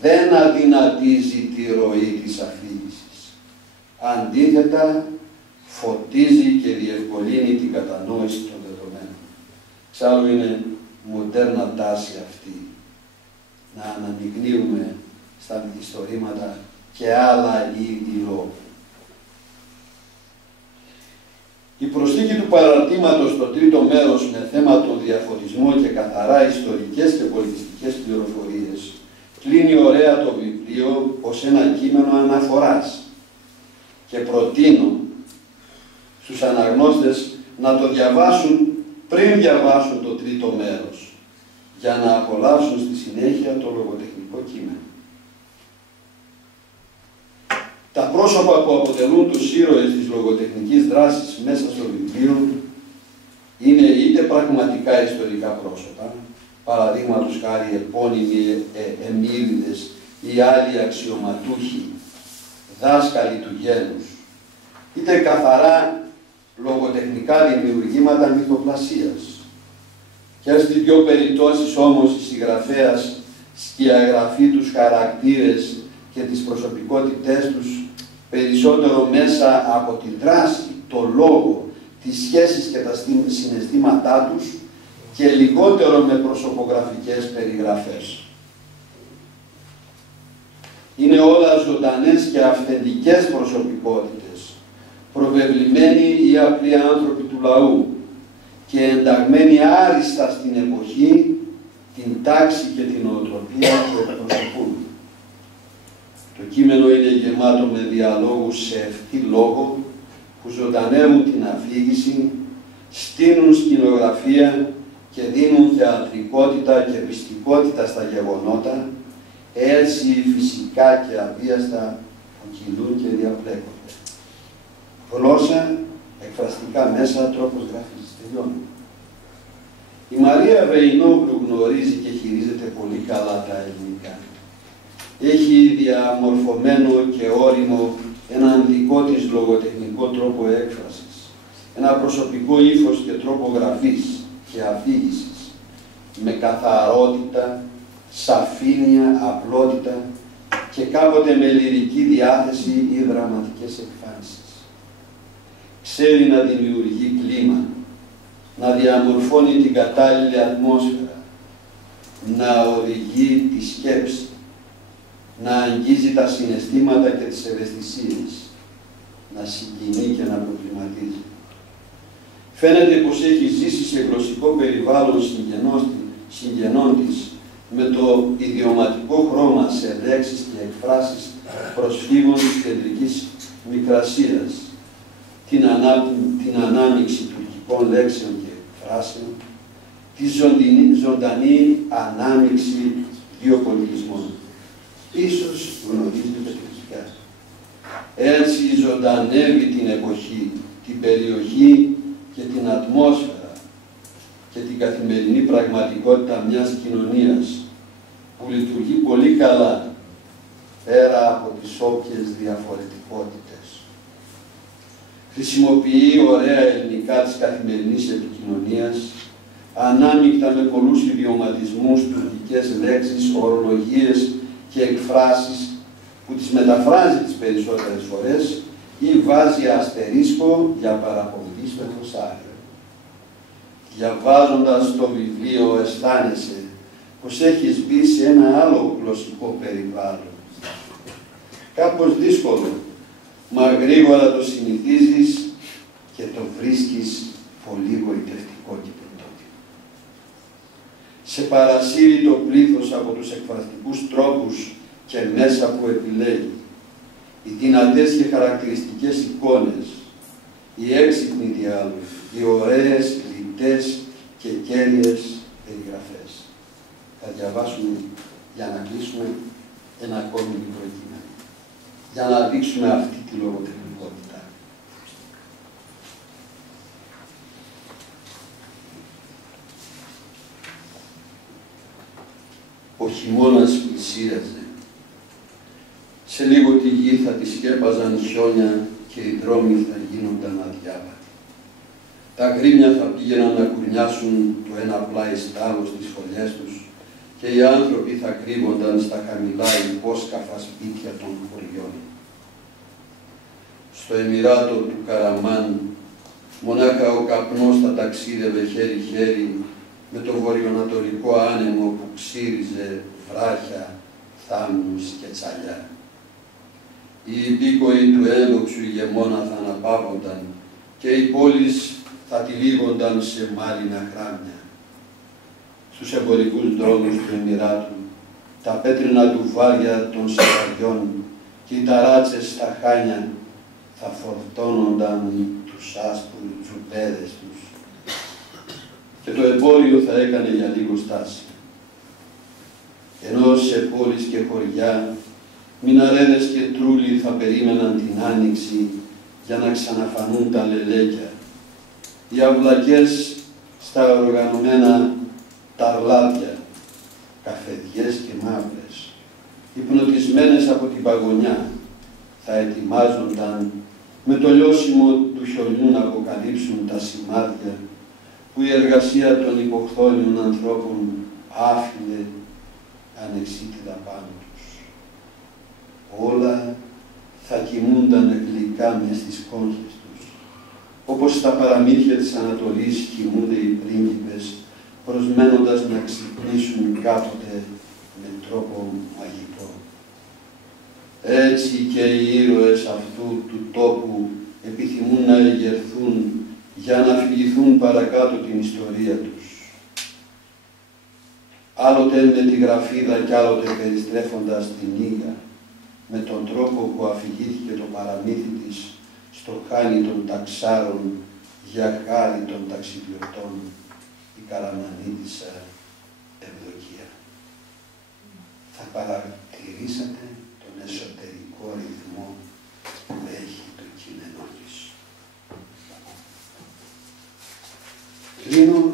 δεν αδυνατίζει τη ροή της αφήγησης. Αντίθετα, φωτίζει και διευκολύνει την κατανόηση των δεδομένων. Εξάλλου είναι μοντέρνα τάση αυτή, να αναμειγνύουμε στα μυθιστορήματα και άλλα είδη λόγου. Η προσθήκη του παραρτήματος στο τρίτο μέρος με θέμα τον διαφωτισμό και καθαρά ιστορικές και πολιτιστικές πληροφορίες κλείνει ωραία το βιβλίο ως ένα κείμενο αναφοράς και προτείνω στους αναγνώστες να το διαβάσουν πριν διαβάσουν το τρίτο μέρος, για να απολαύσουν στη συνέχεια το λογοτεχνικό κείμενο. Τα πρόσωπα που αποτελούν τους ήρωες της λογοτεχνικής δράσης μέσα στο βιβλίο είναι είτε πραγματικά ιστορικά πρόσωπα, παραδείγματος χάρη επώνυμοι εμμύριδες ή άλλοι αξιωματούχοι, δάσκαλοι του γένους, είτε καθαρά λογοτεχνικά δημιουργήματα μυθοπλασίας. Και στις δυο περιπτώσεις όμως η συγγραφέας σκιαγραφεί τους χαρακτήρες και τις προσωπικότητές τους περισσότερο μέσα από τη δράση, το λόγο, τις σχέσεις και τα συναισθήματά τους και λιγότερο με προσωπογραφικές περιγραφές. Είναι όλα ζωντανές και αυθεντικές προσωπικότητες, προβεβλημένοι ή απλοί άνθρωποι του λαού και ενταγμένοι άριστα στην εποχή, την τάξη και την νοοτροπία που εκπροσωπούν. Το κείμενο είναι γεμάτο με διαλόγους σε ευθύ λόγο που ζωντανεύουν την αφήγηση, στείνουν σκηνογραφία και δίνουν θεατρικότητα και πιστικότητα στα γεγονότα, έτσι φυσικά και αβίαστα που κυλούν και διαπλέκονται. Γλώσσα, εκφραστικά μέσα, τρόπος γράφης, τελειώνει. Η Μαρία Βεϊνόγλου γνωρίζει και χειρίζεται πολύ καλά τα ελληνικά. Έχει διαμορφωμένο και όριμο έναν δικό της λογοτεχνικό τρόπο έκφρασης, ένα προσωπικό ύφος και τρόπο γραφής και αφήγησης, με καθαρότητα, σαφήνεια, απλότητα και κάποτε με λυρική διάθεση ή δραματικές εκφάνσεις. Ξέρει να δημιουργεί κλίμα, να διαμορφώνει την κατάλληλη ατμόσφαιρα, να οδηγεί τη σκέψη, να αγγίζει τα συναισθήματα και τις ευαισθησίες, να συγκινεί και να προβληματίζει. Φαίνεται πως έχει ζήσει σε γλωσσικό περιβάλλον συγγενών της, με το ιδιωματικό χρώμα σε λέξεις και εκφράσεις προσφύγων της κεντρικής Μικρασίας, την ανάμειξη τουρκικών λέξεων και εκφράσεων, τη ζωντανή ανάμειξη δύο πολιτισμών. Ίσως γνωρίζετε τουρκικά. Έτσι ζωντανεύει την εποχή, την περιοχή και την ατμόσφαιρα και την καθημερινή πραγματικότητα μιας κοινωνίας που λειτουργεί πολύ καλά πέρα από τις όποιες διαφορετικότητες. Χρησιμοποιεί ωραία ελληνικά της καθημερινής επικοινωνίας, ανάμεικτα με πολλούς ιδιωματισμούς, τουρκικές λέξεις, ορολογίες και εκφράσεις που τις μεταφράζει τις περισσότερες φορές ή βάζει αστερίσκο για παραπομπή στο εκδοσάριο. Διαβάζοντας το βιβλίο αισθάνεσαι πως έχεις μπει σε ένα άλλο γλωσσικό περιβάλλον. Κάπως δύσκολο, μα γρήγορα το συνηθίζεις και το βρίσκεις πολύ γοητευτικό και πρωτότυπο. Σε παρασύρει το πλήθος από τους εκφραστικούς τρόπους και μέσα που επιλέγει. Οι δυνατές και χαρακτηριστικές εικόνες, οι έξυπνοι διάλογοι, οι ωραίες, λιτές και κέρυες περιγραφές. Θα διαβάσουμε για να κλείσουμε ένα ακόμη μικρό κείμενο, για να δείξουμε αυτή τη λογοτεχνικότητα. Ο χειμώνας πλησίαζε. Σε λίγο τη γη θα τη σκέπαζαν χιόνια και οι δρόμοι θα γίνονταν αδιάβατοι. Τα γκρίμια θα πήγαιναν να κουρνιάσουν το ένα πλάι στάλο στις φωλιές τους και οι άνθρωποι θα κρύβονταν στα χαμηλά υπόσκαφα σπίτια των χωριών. Στο εμμυράτο του Καραμάν, μονάχα ο καπνός θα ταξίδευε χέρι-χέρι με το βορειοανατολικό άνεμο που ξύριζε βράχια, θάμνους και τσαλιά. Οι υπήκοοι του ένδοξου ηγεμόνα θα αναπαύονταν και οι πόλεις θα τυλίγονταν σε μάλινα χράμια. Στους εμπορικούς δρόμους του Εμμυράτου, τα πέτρινα τουφάρια των σαραδιών και οι ταράτσες στα χάνια θα φορτώνονταν τους άσπρους τζουπέδες τους. και το εμπόριο θα έκανε για λίγο στάση. Ενώ σε πόλεις και χωριά, μιναρέδες και τρούλοι θα περίμεναν την άνοιξη για να ξαναφανούν τα λελέκια. Οι αυλακές στα οργανωμένα ταρλάτια, καφεδιές και μαύρες, υπνοτισμένες από την παγωνιά, θα ετοιμάζονταν με το λιώσιμο του χιονιού να αποκαλύψουν τα σημάδια που η εργασία των υποχθόνιων ανθρώπων άφηνε ανεξίτηλα πάνω τους. Όλα θα κοιμούνταν γλυκά μες στις κόγχες τους, όπως στα παραμύθια της Ανατολής κοιμούνται οι πρίγκιπες, προσμένοντας να ξυπνήσουν κάποτε με τρόπο μαγικό. Έτσι και οι ήρωες αυτού του τόπου επιθυμούν να εγερθούν για να αφηγηθούν παρακάτω την ιστορία τους. Άλλοτε με τη γραφίδα κι άλλοτε περιστρέφοντας την ήγα, με τον τρόπο που αφηγήθηκε το παραμύθι της στο χάνι των ταξάρων για χάρη των ταξιδιωτών, η Καραμανίτισσα Ευδοκία. Θα παρατηρήσατε τον εσωτερικό ρυθμό που έχει το κείμενό της. Κλείνω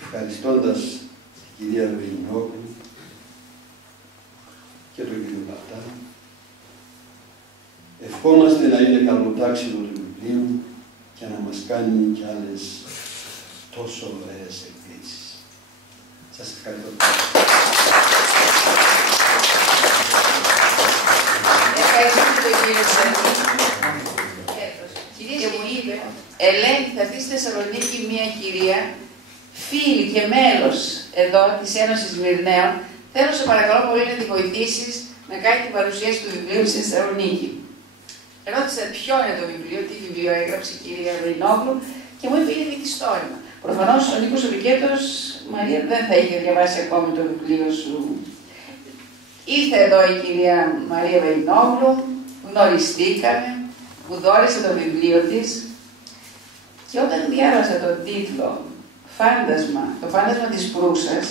ευχαριστώντας την κυρία Βεϊνόγλου και τον κύριο Πατά. Ευχόμαστε να είναι καλοτάξιδο του βιβλίου και να μας κάνει κι άλλες τόσο ωραίες εκπλήξεις. Σας ευχαριστώ. Ευχαριστούμε τον κύριο Τζανή. Και μου είπε, Ελένη, θα έρθει στη Θεσσαλονίκη μια κυρία, φίλη και μέλος εδώ της Ένωσης Μυρναίων. Θέλω σε παρακαλώ πολύ να τη βοηθήσεις να κάνει την παρουσίαση του βιβλίου στη Θεσσαλονίκη. Ρώτησα ποιο είναι το βιβλίο, τι βιβλίο έγραψε η κυρία Βεϊνόγλου και μου είπε είναι μυθιστόρημα. Προφανώς ο Νίκος Ολυκέτος, Μαρία, δεν θα είχε διαβάσει ακόμη το βιβλίο σου. Ήρθε εδώ η κυρία Μαρία Βεϊνόγλου, γνωριστήκαμε, μου δώρισε το βιβλίο της και όταν διάβασα τον τίτλο «Φάντασμα», το φάντασμα της Προύσας,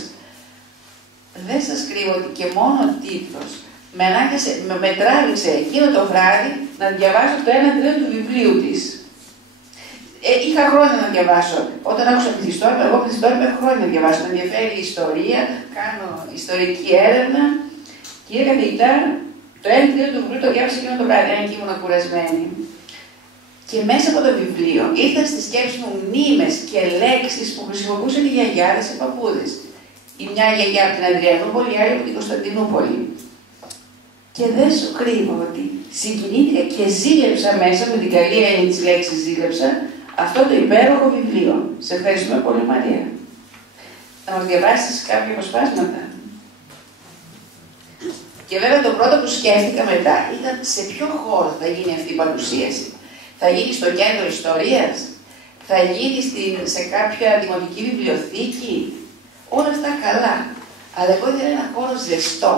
δεν σας κρύβω ότι και μόνο ο τίτλος με τράβηξε εκείνο το βράδυ να διαβάσω το 1/3 του βιβλίου της. Είχα χρόνια να διαβάσω. Όταν άκουσα μυθιστόρημα, εγώ μυθιστόρημα έχω χρόνια να διαβάσω. Με ενδιαφέρει η ιστορία, κάνω ιστορική έρευνα. Κύριε καθηγητά, το 1/3 του βιβλίου το διάβασα εκείνο το βράδυ, αν και ήμουν κουρασμένη. Και μέσα από το βιβλίο ήρθαν στη σκέψη μου μνήμες και λέξεις που χρησιμοποιούσαν οι γιαγιάδες και παππούδες. Η μια γιαγιά από την Αδριανούπολη, η άλλη από την Κωνσταντινούπολη. Και δεν σου κρύβω ότι συγκινήθηκα και ζήλεψα μέσα, με την καλή έννοια της λέξης ζήλεψα, αυτό το υπέροχο βιβλίο. Σε ευχαριστούμε πολύ, Μαρία. Θα μας διαβάσεις κάποια αποσπάσματα. Και βέβαια το πρώτο που σκέφτηκα μετά ήταν σε ποιο χώρο θα γίνει αυτή η παρουσίαση. Θα γίνει στο κέντρο ιστορίας, θα γίνει σε κάποια δημοτική βιβλιοθήκη. Όλα αυτά καλά. Αλλά εγώ ήθελα ένα χώρο ζεστό.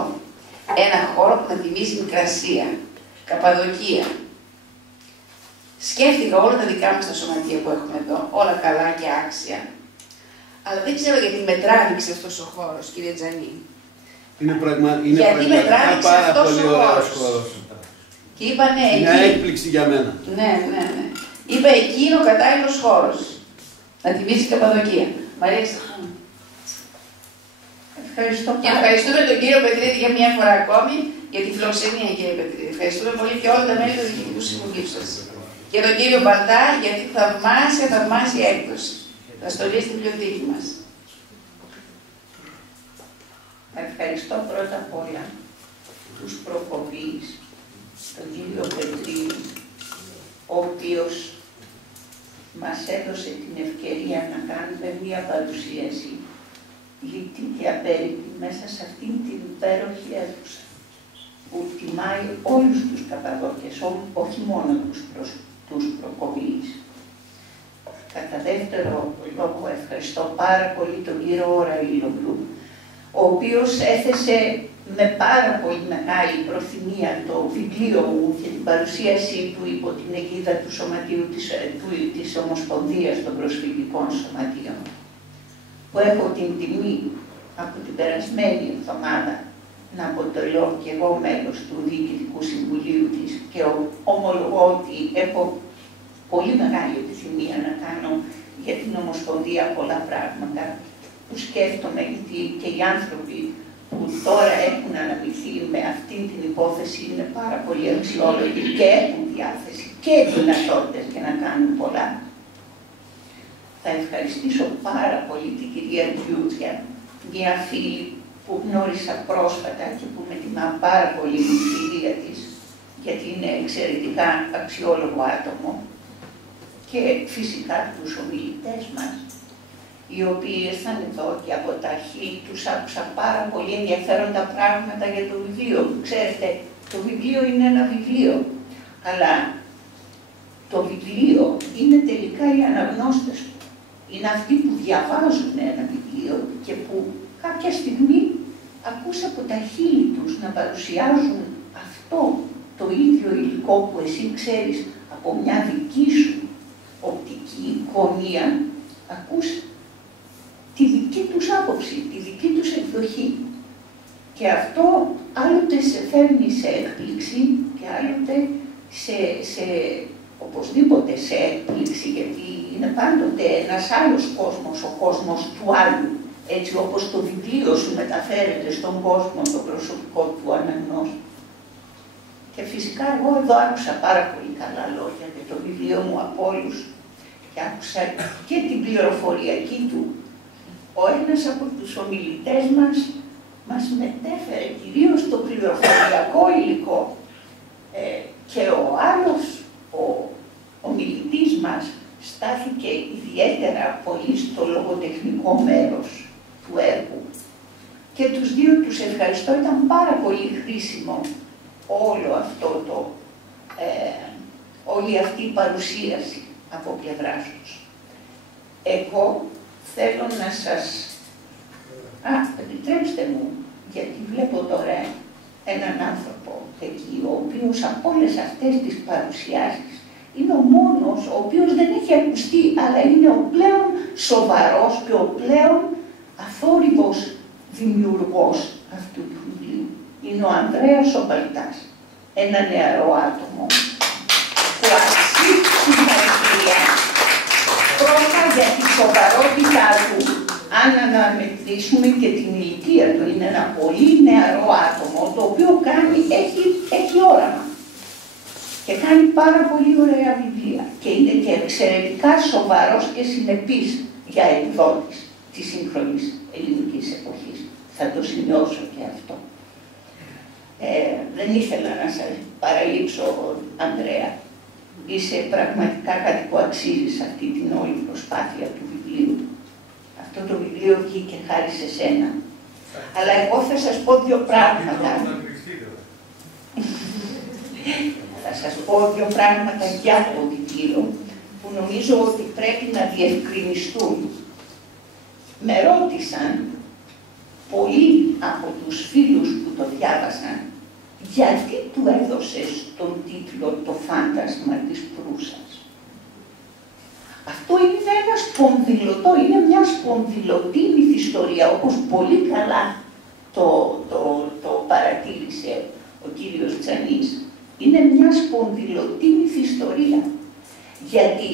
Ένα χώρο που να θυμίζει Μικρασία, Καπαδοκία. Σκέφτηκα όλα τα δικά μας τα σωματεία που έχουμε εδώ, όλα καλά και άξια. Αλλά δεν ξέρω γιατί με τράβηξε αυτός ο χώρος, κύριε Τζανή. Είναι πραγματικά πάρα πολύ ωραίος χώρος. Και είπα ναι, μια έκπληξη για μένα. Ναι. Είπα εκεί είναι ο κατάλληλος χώρος. Να θυμίζει Καπαδοκία. Μ' αρέσει. Ευχαριστώ και ευχαριστούμε τον κύριο Πετρίδη για μια φορά ακόμη για τη φιλοξενία, κύριε Πετρίδη. Ευχαριστούμε πολύ και όλα τα μέλη του Διοικητικού Συμβουλίου σας. Και τον κύριο Μπαλτά για την θαυμάσια έκδοση. Θα στολεί στην βιβλιοθήκη μας. Ευχαριστώ πρώτα απ' όλα τους προκοπείς, τον κύριο Πετρίδη, ο οποίος μας έδωσε την ευκαιρία να κάνουμε μια παρουσίαση λιτή και απέριτη μέσα σε αυτήν την υπέροχη αίθουσα που τιμάει όλους τους Καπαδόκες, όχι μόνο τους προκοπείς. Κατά δεύτερο λόγο ευχαριστώ πάρα πολύ τον κύριο Ραΐλογλου, ο οποίος έθεσε με πάρα πολύ μεγάλη προθυμία το βιβλίο μου και την παρουσίασή του υπό την αιγίδα του Σωματείου της Ομοσπονδίας των Προσφυγικών Σωματείων, που έχω την τιμή από την περασμένη εβδομάδα να αποτελώ και εγώ μέλος του Διοικητικού Συμβουλίου της και ομολογώ ότι έχω πολύ μεγάλη επιθυμία να κάνω για την Ομοσπονδία πολλά πράγματα που σκέφτομαι, γιατί και οι άνθρωποι που τώρα έχουν αναμειχθεί με αυτή την υπόθεση είναι πάρα πολύ αξιόλογοι και έχουν διάθεση και δυνατότητες για να κάνουν πολλά. Θα ευχαριστήσω πάρα πολύ την κυρία Τζιούτια, μια φίλη που γνώρισα πρόσφατα και που με τιμά πάρα πολύ την φιλία της, γιατί είναι εξαιρετικά αξιόλογο άτομο, και φυσικά τους ομιλητές μας, οι οποίοι ήρθαν εδώ και από τα αρχή τους άκουσα πάρα πολύ ενδιαφέροντα πράγματα για το βιβλίο. Ξέρετε, το βιβλίο είναι ένα βιβλίο, αλλά το βιβλίο είναι τελικά οι αναγνώστες του. Είναι αυτοί που διαβάζουν ένα βιβλίο και που κάποια στιγμή ακούς από τα χείλη τους να παρουσιάζουν αυτό το ίδιο υλικό που εσύ ξέρεις από μια δική σου οπτική γωνία, ακούς τη δική τους άποψη, τη δική τους εκδοχή. Και αυτό άλλοτε σε φέρνει σε έκπληξη και άλλοτε οπωσδήποτε σε έκπληξη, γιατί είναι πάντοτε ένας άλλος κόσμος, ο κόσμος του άλλου, έτσι όπως το βιβλίο σου μεταφέρεται στον κόσμο το προσωπικό του αναγνώστη. Και φυσικά εγώ εδώ άκουσα πάρα πολύ καλά λόγια για το βιβλίο μου από όλους και άκουσα και την πληροφοριακή του. Ο ένας από τους ομιλητές μας μετέφερε κυρίως το πληροφοριακό υλικό και ο άλλος, ο ομιλητής μας, στάθηκε ιδιαίτερα πολύ στο λογοτεχνικό μέρος του έργου. Και τους δύο τους ευχαριστώ, ήταν πάρα πολύ χρήσιμο όλο αυτό όλη αυτή η παρουσίαση από πλευράς τους. Εγώ θέλω να σας... επιτρέψτε μου, γιατί βλέπω τώρα έναν άνθρωπο εκεί, ο οποίος από όλες αυτές τις παρουσιάσεις είναι ο μόνος ο οποίος δεν έχει ακουστεί, αλλά είναι ο πλέον σοβαρός και ο πλέον αθόρυβος δημιουργός αυτού του βιβλίου. Είναι ο Ανδρέας ο Μπαλτάς, ένα νεαρό άτομο που αξίζει συγχαρητήρια πρώτα για τη σοβαρότητά του, αν αναμετρήσουμε και την ηλικία του. Είναι ένα πολύ νεαρό άτομο, το οποίο έχει όραμα και κάνει πάρα πολύ ωραία βιβλία και είναι και εξαιρετικά σοβαρός και συνεπής για εκδότης της σύγχρονης ελληνικής εποχής. Θα το σημειώσω και αυτό. Δεν ήθελα να σας παραλείψω, Ανδρέα. Είσαι πραγματικά κάτι που αξίζει σε αυτή την όλη προσπάθεια του βιβλίου. Αυτό το βιβλίο βγήκε χάρη σε σένα. Αλλά εγώ θα σας πω δύο πράγματα. Θα σας πω δύο πράγματα για το βιβλίο που νομίζω ότι πρέπει να διευκρινιστούν. Με ρώτησαν πολλοί από τους φίλους που το διάβασαν γιατί του έδωσες τον τίτλο «Το φάντασμα της Προύσας». Αυτό είναι ένα σπονδυλωτό, είναι μια σπονδυλωτή μυθιστορία, όπως πολύ καλά το παρατήρησε ο κύριος Τζανής. Είναι μια σπονδυλωτή μυθιστορία, γιατί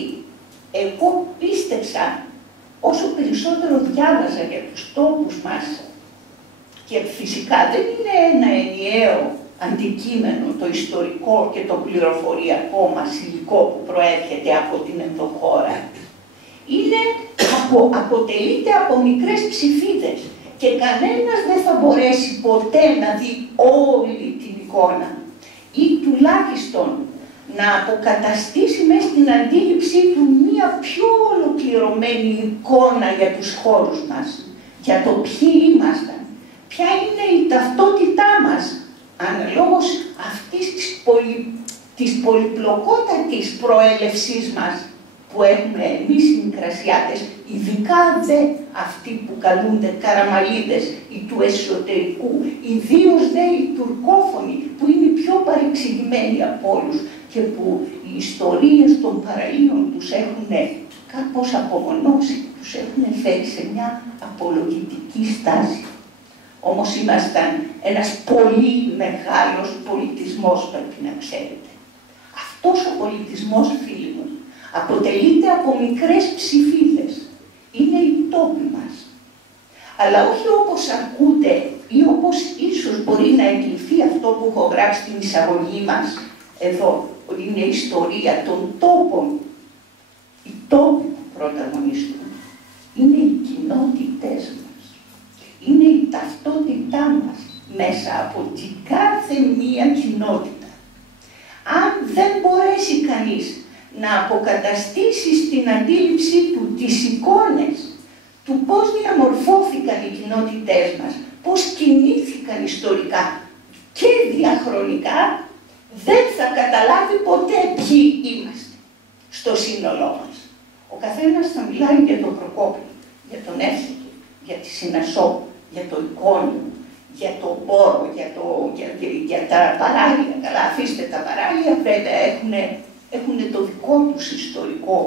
εγώ πίστεψα, όσο περισσότερο διάβαζα για τους τόπους μας, και φυσικά δεν είναι ένα ενιαίο αντικείμενο το ιστορικό και το πληροφοριακό μας υλικό που προέρχεται από την ενδοχώρα. Αποτελείται από μικρές ψηφίδες και κανένας δεν θα μπορέσει ποτέ να δει όλη την εικόνα ή τουλάχιστον να αποκαταστήσει μέσα στην αντίληψή του μία πιο ολοκληρωμένη εικόνα για τους χώρους μας, για το ποιοι ήμασταν, ποια είναι η ταυτότητά μας, αναλόγως αυτής της πολυπλοκότατης προέλευσής μας που έχουμε εμείς οι Μικρασιάτες, Ειδικά δε αυτοί που καλούνται καραμαλίδες ή του εσωτερικού, ιδίως δε οι τουρκόφωνοι, που είναι οι πιο παρεξηγημένοι από όλους και που οι ιστορίες των παραλίων τους έχουν κάπως απομονώσει, τους έχουν φέρει σε μια απολογητική στάση. Όμως ήμασταν ένας πολύ μεγάλος πολιτισμός, πρέπει να ξέρετε. Αυτός ο πολιτισμός, φίλοι μου, αποτελείται από μικρές ψηφίδες. Είναι οι τόποι μας. Αλλά όχι όπως ακούτε ή όπως ίσως μπορεί να εγκληθεί αυτό που έχω γράψει στην εισαγωγή μας εδώ, ότι είναι η ιστορία των τόπων. Οι τόποι που πρωταγωνιστούν είναι οι κοινότητές μας. Είναι η ταυτότητά μας μέσα από την κάθε μία κοινότητα. Αν δεν μπορέσει κανείς να αποκαταστήσει στην αντίληψή του τις εικόνες του πώς διαμορφώθηκαν οι κοινότητές μας, πώς κινήθηκαν ιστορικά και διαχρονικά, δεν θα καταλάβει ποτέ ποιοι είμαστε στο σύνολό μας. Ο καθένας θα μιλάει για τον Προκόπιο, για τον Εύστοχη, για τη Συνασό, για το Εικόνιο, για τον Πόρο, για τα παράλια. Καλά, αφήστε τα παράλια, βέβαια έχουν το δικό τους ιστορικό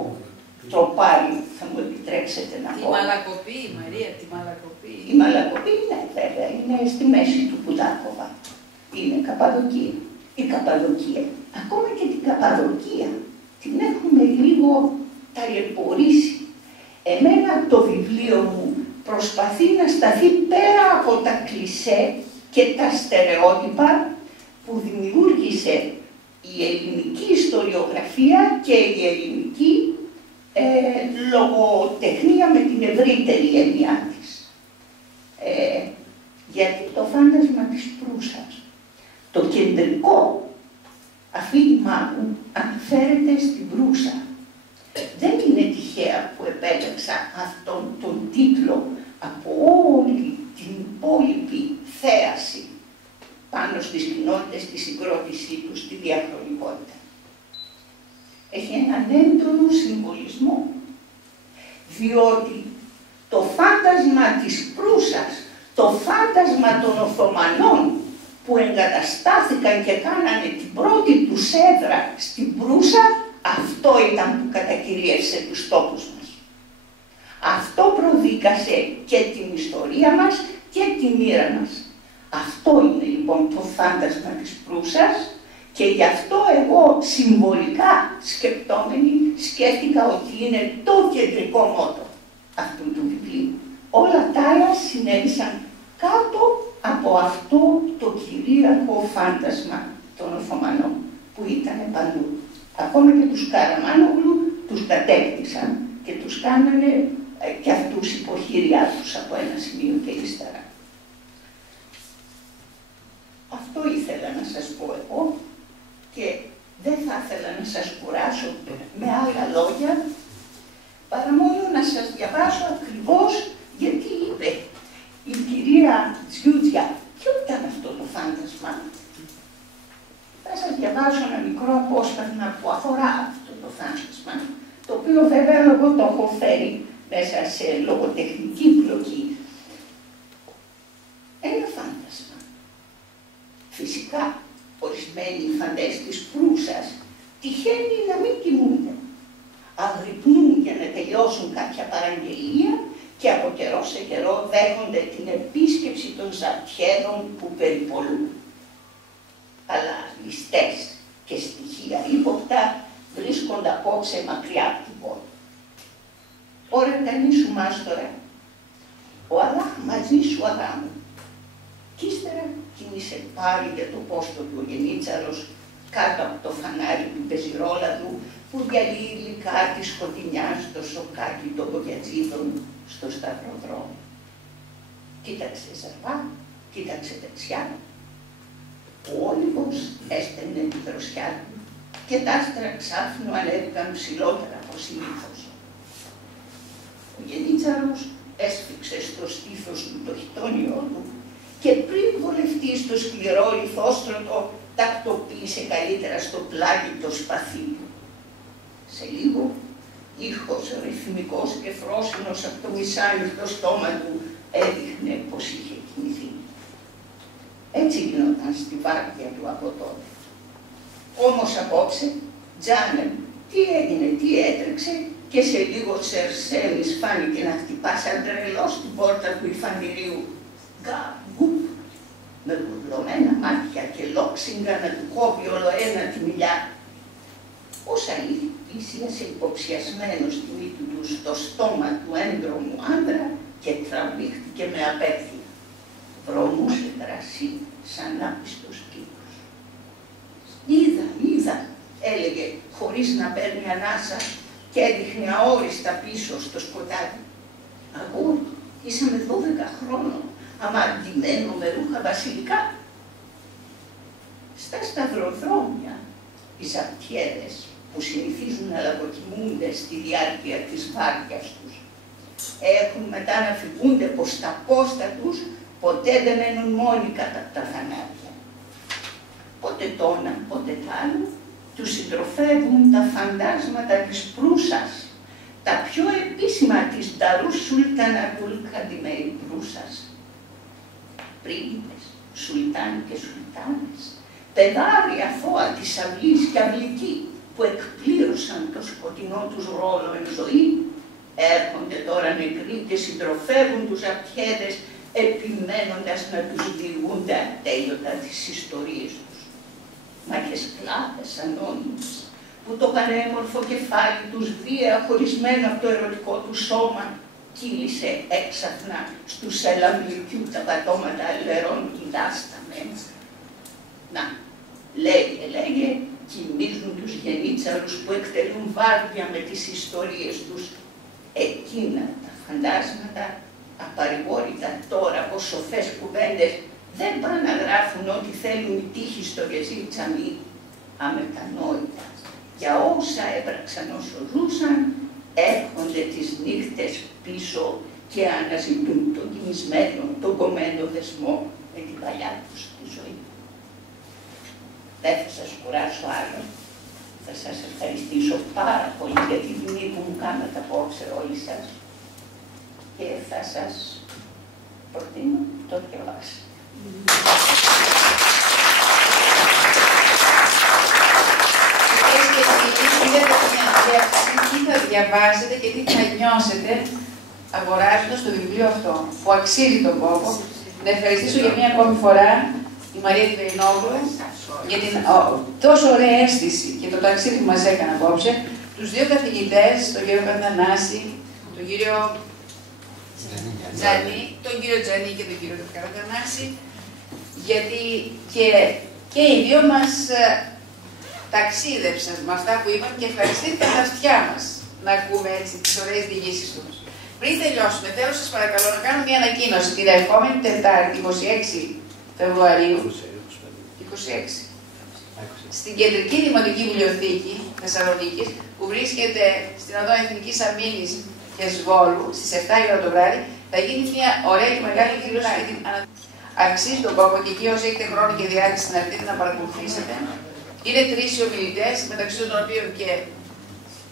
τροπάρι, θα μου επιτρέψετε να πω. Τη Μαλακοπή, Μαρία, τη Μαλακοπή. Η Μαλακοπή, ναι, βέβαια, είναι στη μέση του Πουδάκοβα. Είναι Καπαδοκία. Η Καπαδοκία, ακόμα και την Καπαδοκία, την έχουμε λίγο ταλαιπωρήσει. Εμένα το βιβλίο μου προσπαθεί να σταθεί πέρα από τα κλισέ και τα στερεότυπα που δημιούργησε η ελληνική ιστοριογραφία και η ελληνική λογοτεχνία με την ευρύτερη έννοια της. Γιατί το φάντασμα της Προύσας, το κεντρικό αφήγημά μου αναφέρεται στην Προύσα. Δεν είναι τυχαία που επέλεξα αυτόν τον τίτλο από όλη την υπόλοιπη θέαση πάνω στις κοινότητες, στη συγκρότησή του, στη διαχρονικότητα. Έχει έναν έντονο συμβολισμό, διότι το φάντασμα της Προύσας, το φάντασμα των Οθωμανών που εγκαταστάθηκαν και κάνανε την πρώτη τους έδρα στην Προύσα, αυτό ήταν που κατακυρίευσε τους τόπους μας. Αυτό προδίκασε και την ιστορία μας και τη μοίρα μας. Αυτό είναι λοιπόν το φάντασμα της Προύσας και γι' αυτό εγώ συμβολικά σκεπτόμενη σκέφτηκα ότι είναι το κεντρικό μότο αυτού του βιβλίου. Όλα τα άλλα συνέβησαν κάτω από αυτό το κυρίαρχο φάντασμα των Οθωμανών που ήταν παντού. Ακόμα και τους Καραμάνογλου τους κατέκτησαν και τους κάνανε και αυτούς υποχείριά τους από ένα σημείο και ύστερα. Αυτό ήθελα να σας πω εγώ και δεν θα ήθελα να σας κουράσω με άλλα λόγια παρά μόνο να σας διαβάσω ακριβώς γιατί είπε η κυρία Τζιούτζια ποιο ήταν αυτό το φάντασμα. Θα σας διαβάσω ένα μικρό απόσπασμα που αφορά αυτό το φάντασμα, το οποίο βέβαια εγώ το έχω φέρει μέσα σε λογοτεχνική πλοκή. Ένα φάντασμα. Φυσικά, ορισμένοι φαντές της Προύσας τυχαίνει να μην κοιμούνται. Αγρυπνούν για να τελειώσουν κάποια παραγγελία και από καιρό σε καιρό δέχονται την επίσκεψη των ζαρτιέδων που περιπολούν. Αλλά ληστές και στοιχεία ύποπτα βρίσκονται απόψε μακριά από την πόλη. Ωραία, κανείς σου μάστορα, ο Αλλάχ μαζί σου Αδάμου. Κι ύστερα κίνησε πάλι για το πόστο του ο Γενίτσαρος κάτω από το φανάρι του πεζιρόλαδου που διαλύει υλικά τη σκοτεινιά στο σοκάκι των κοκιατζίδων στο σταυροδρόμιο. Κοίταξε ζαρπά, κοίταξε δεξιά. Ο Όλυβος έστελνε τη δροσιά του και τα άστρα ξάφνου ανέβηκαν ψηλότερα από συνήθως. Ο Γενίτσαρος έσφιξε στο στήθος του το χιτόνιό του και πριν βολευτεί στο σκληρό λιθόστρωτο, τακτοποίησε καλύτερα στο πλάγι το σπαθί του. Σε λίγο ήχος ρυθμικός και φρόσινος από το μισάνοιχτο στόμα του έδειχνε πως είχε κοιμηθεί. Έτσι γινόταν στη βάρδια του από τότε. Όμως απόψε, Τζάνεμ, τι έγινε, τι έτρεξε, και σε λίγο Σερσέλης φάνηκε να χτυπά σαν τρελός στην πόρτα του υφαντηρίου. Γκά, γκουπ, με γουρλωμένα μάτια και λόξιγκα να του κόβει όλο ένα τη μιλιά. Όσα ήδη πλησίασε υποψιασμένο στη μύτη του στο στόμα του έντρομου άντρα και τραβήχτηκε με απέφθεια. Βρωμούσε κρασί σαν άπιστος κύκλος. Είδα, έλεγε χωρίς να παίρνει ανάσα και έδειχνε αόριστα πίσω στο σκοτάδι. Αγόρι, είσαι με 12 χρόνων, αμαρτημένο με ρούχα βασιλικά. Στα σταυροδρόμια, οι ζαπτιέδες που συνηθίζουν να λαγοκοιμούνται στη διάρκεια της βάρδιας τους, έχουν μετά να φυγούνται πως τα πόστα τους ποτέ δεν μένουν μόνοι κατά τα θανάτια. Πότε το ένα, πότε τ' άλλο, τους συντροφεύουν τα φαντάσματα της Προύσας, τα πιο επίσημα της Νταρούς Σουλτανατούλ Καντιμέρι Προύσας. Πρίγκιπες, σουλτάνοι και σουλτάνες, παιδάρια αθώα της αυλής και αυλικοί που εκπλήρωσαν το σκοτεινό τους ρόλο εν ζωή, έρχονται τώρα νεκροί και συντροφεύουν τους αρτιέδες, επιμένοντας να τους διηγούνται ατέλειωτα τις ιστορίες τους. Μα και σκλάβες ανώνυμες, που το πανέμορφο κεφάλι τους βία χωρισμένο από το ερωτικό του σώμα κύλησε έξαφνα στους ελαμλικιού τα πατώματα λερών κοιτάσταμεν. Να, λέγε, κοιμίζουν τους γενίτσαρους που εκτελούν βάρδια με τις ιστορίες τους. Εκείνα τα φαντάσματα, απαρηγόρητα τώρα από σοφές κουβέντες, δεν πάνε να γράφουν ό,τι θέλουν οι τύχοι στο γεζί τσαμί. Αμετανόητα, για όσα έπραξαν όσο ζούσαν, έρχονται τις νύχτες πίσω και αναζητούν τον κοιμισμένο, τον κομμένο δεσμό με την παλιά τους τη ζωή. Δεν θα σας κουράσω άλλο. Θα σας ευχαριστήσω πάρα πολύ για τη τιμή που μου κάνατε απόψε όλοι σας και θα σας προτείνω το διαβάσω. Τι θα διαβάσετε και τι θα νιώσετε αγοράζοντας το βιβλίο αυτό, που αξίζει τον κόπο. Να ευχαριστήσω για μία ακόμη φορά η Μαρία Τιβερινόγλου για την τόσο ωραία αίσθηση και το ταξίδι που μας έκανε απόψε, τους δύο καθηγητές, τον κύριο Καρδανάση, τον κύριο Τζανί, τον κύριο Τζανί και τον κύριο Καρδανάση, γιατί και οι δύο μας ταξίδεψαν με αυτά που είπαν και ευχαριστήθηκαν τα αυτιά μας να ακούμε έτσι τις ωραίες διηγήσεις τους. Πριν τελειώσουμε, θέλω σας παρακαλώ να κάνω μια ανακοίνωση την ερχόμενη Τετάρτη, 26 Φεβρουαρίου, 26, στην Κεντρική Δημοτική Βιβλιοθήκη Θεσσαλονίκης, που βρίσκεται στην οδό Εθνικής Αμήνης και Σβόλου, στις 7 η ώρα το βράδυ, θα γίνει μια ωραία και μεγάλη εκδήλωση. Αξίζει τον κόπο και εκεί όσοι έχετε χρόνο και διάθεση να έρθετε να παρακολουθήσετε. Είναι 3 οι ομιλητές, μεταξύ των οποίων και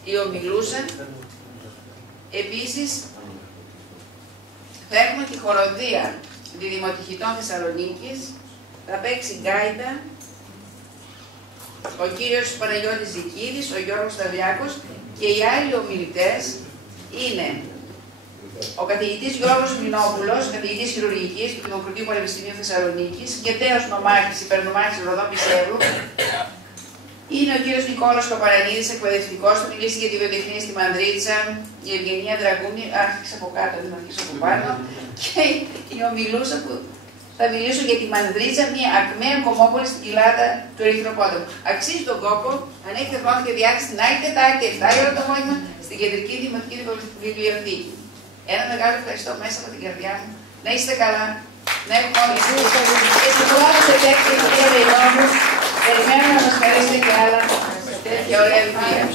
οι ομιλούσαν. Επίσης, θα έχουμε τη χοροδία διδημοτυχητών Θεσσαλονίκης, θα παίξει γκάιτα ο κύριος Παναγιώτης Ζικίδης, ο Γιώργος Σταυριάκος και οι άλλοι ομιλητές είναι ο καθηγητής Γιώργος Μινόπουλος, καθηγητής χειρουργικής του Δημοκρατίου Πανεπιστημίου Θεσσαλονίκης και τέος νομάρχης, υπερνομάρχης Ροδό Πισέρου. Είναι ο κύριος Νικόλος Κοπαρανίδης, εκπαιδευτικός, θα μιλήσει για τη βιοτεχνία στη Μανδρίτσα, η Ευγενία Δραγκούνη, άρχισε από κάτω, δεν αρχίσω από πάνω, και η ομιλούσα που θα μιλήσω για τη Μανδρίτσα, μια ακμαία κομμόπολη στην κοιλάδα του Ερυθροπόταμου. Αξίζει τον κόπο, αν έχετε χρόνο και διάθεση, την άλλη Τετάρτη, 7 η ώρα το απόγευμα, στην Κεντρική Δημοτική Βιβλιοθήκη. Ένα μεγάλο ευχαριστώ μέσα από την καρδιά μου. Να είστε καλά, να έχουμε όλοι και στο πλάνο σε τέτοια κυρία Βεϊνόγλου, περιμένουμε να μας χαρίσετε και άλλα τέτοια ωραία βιβλία.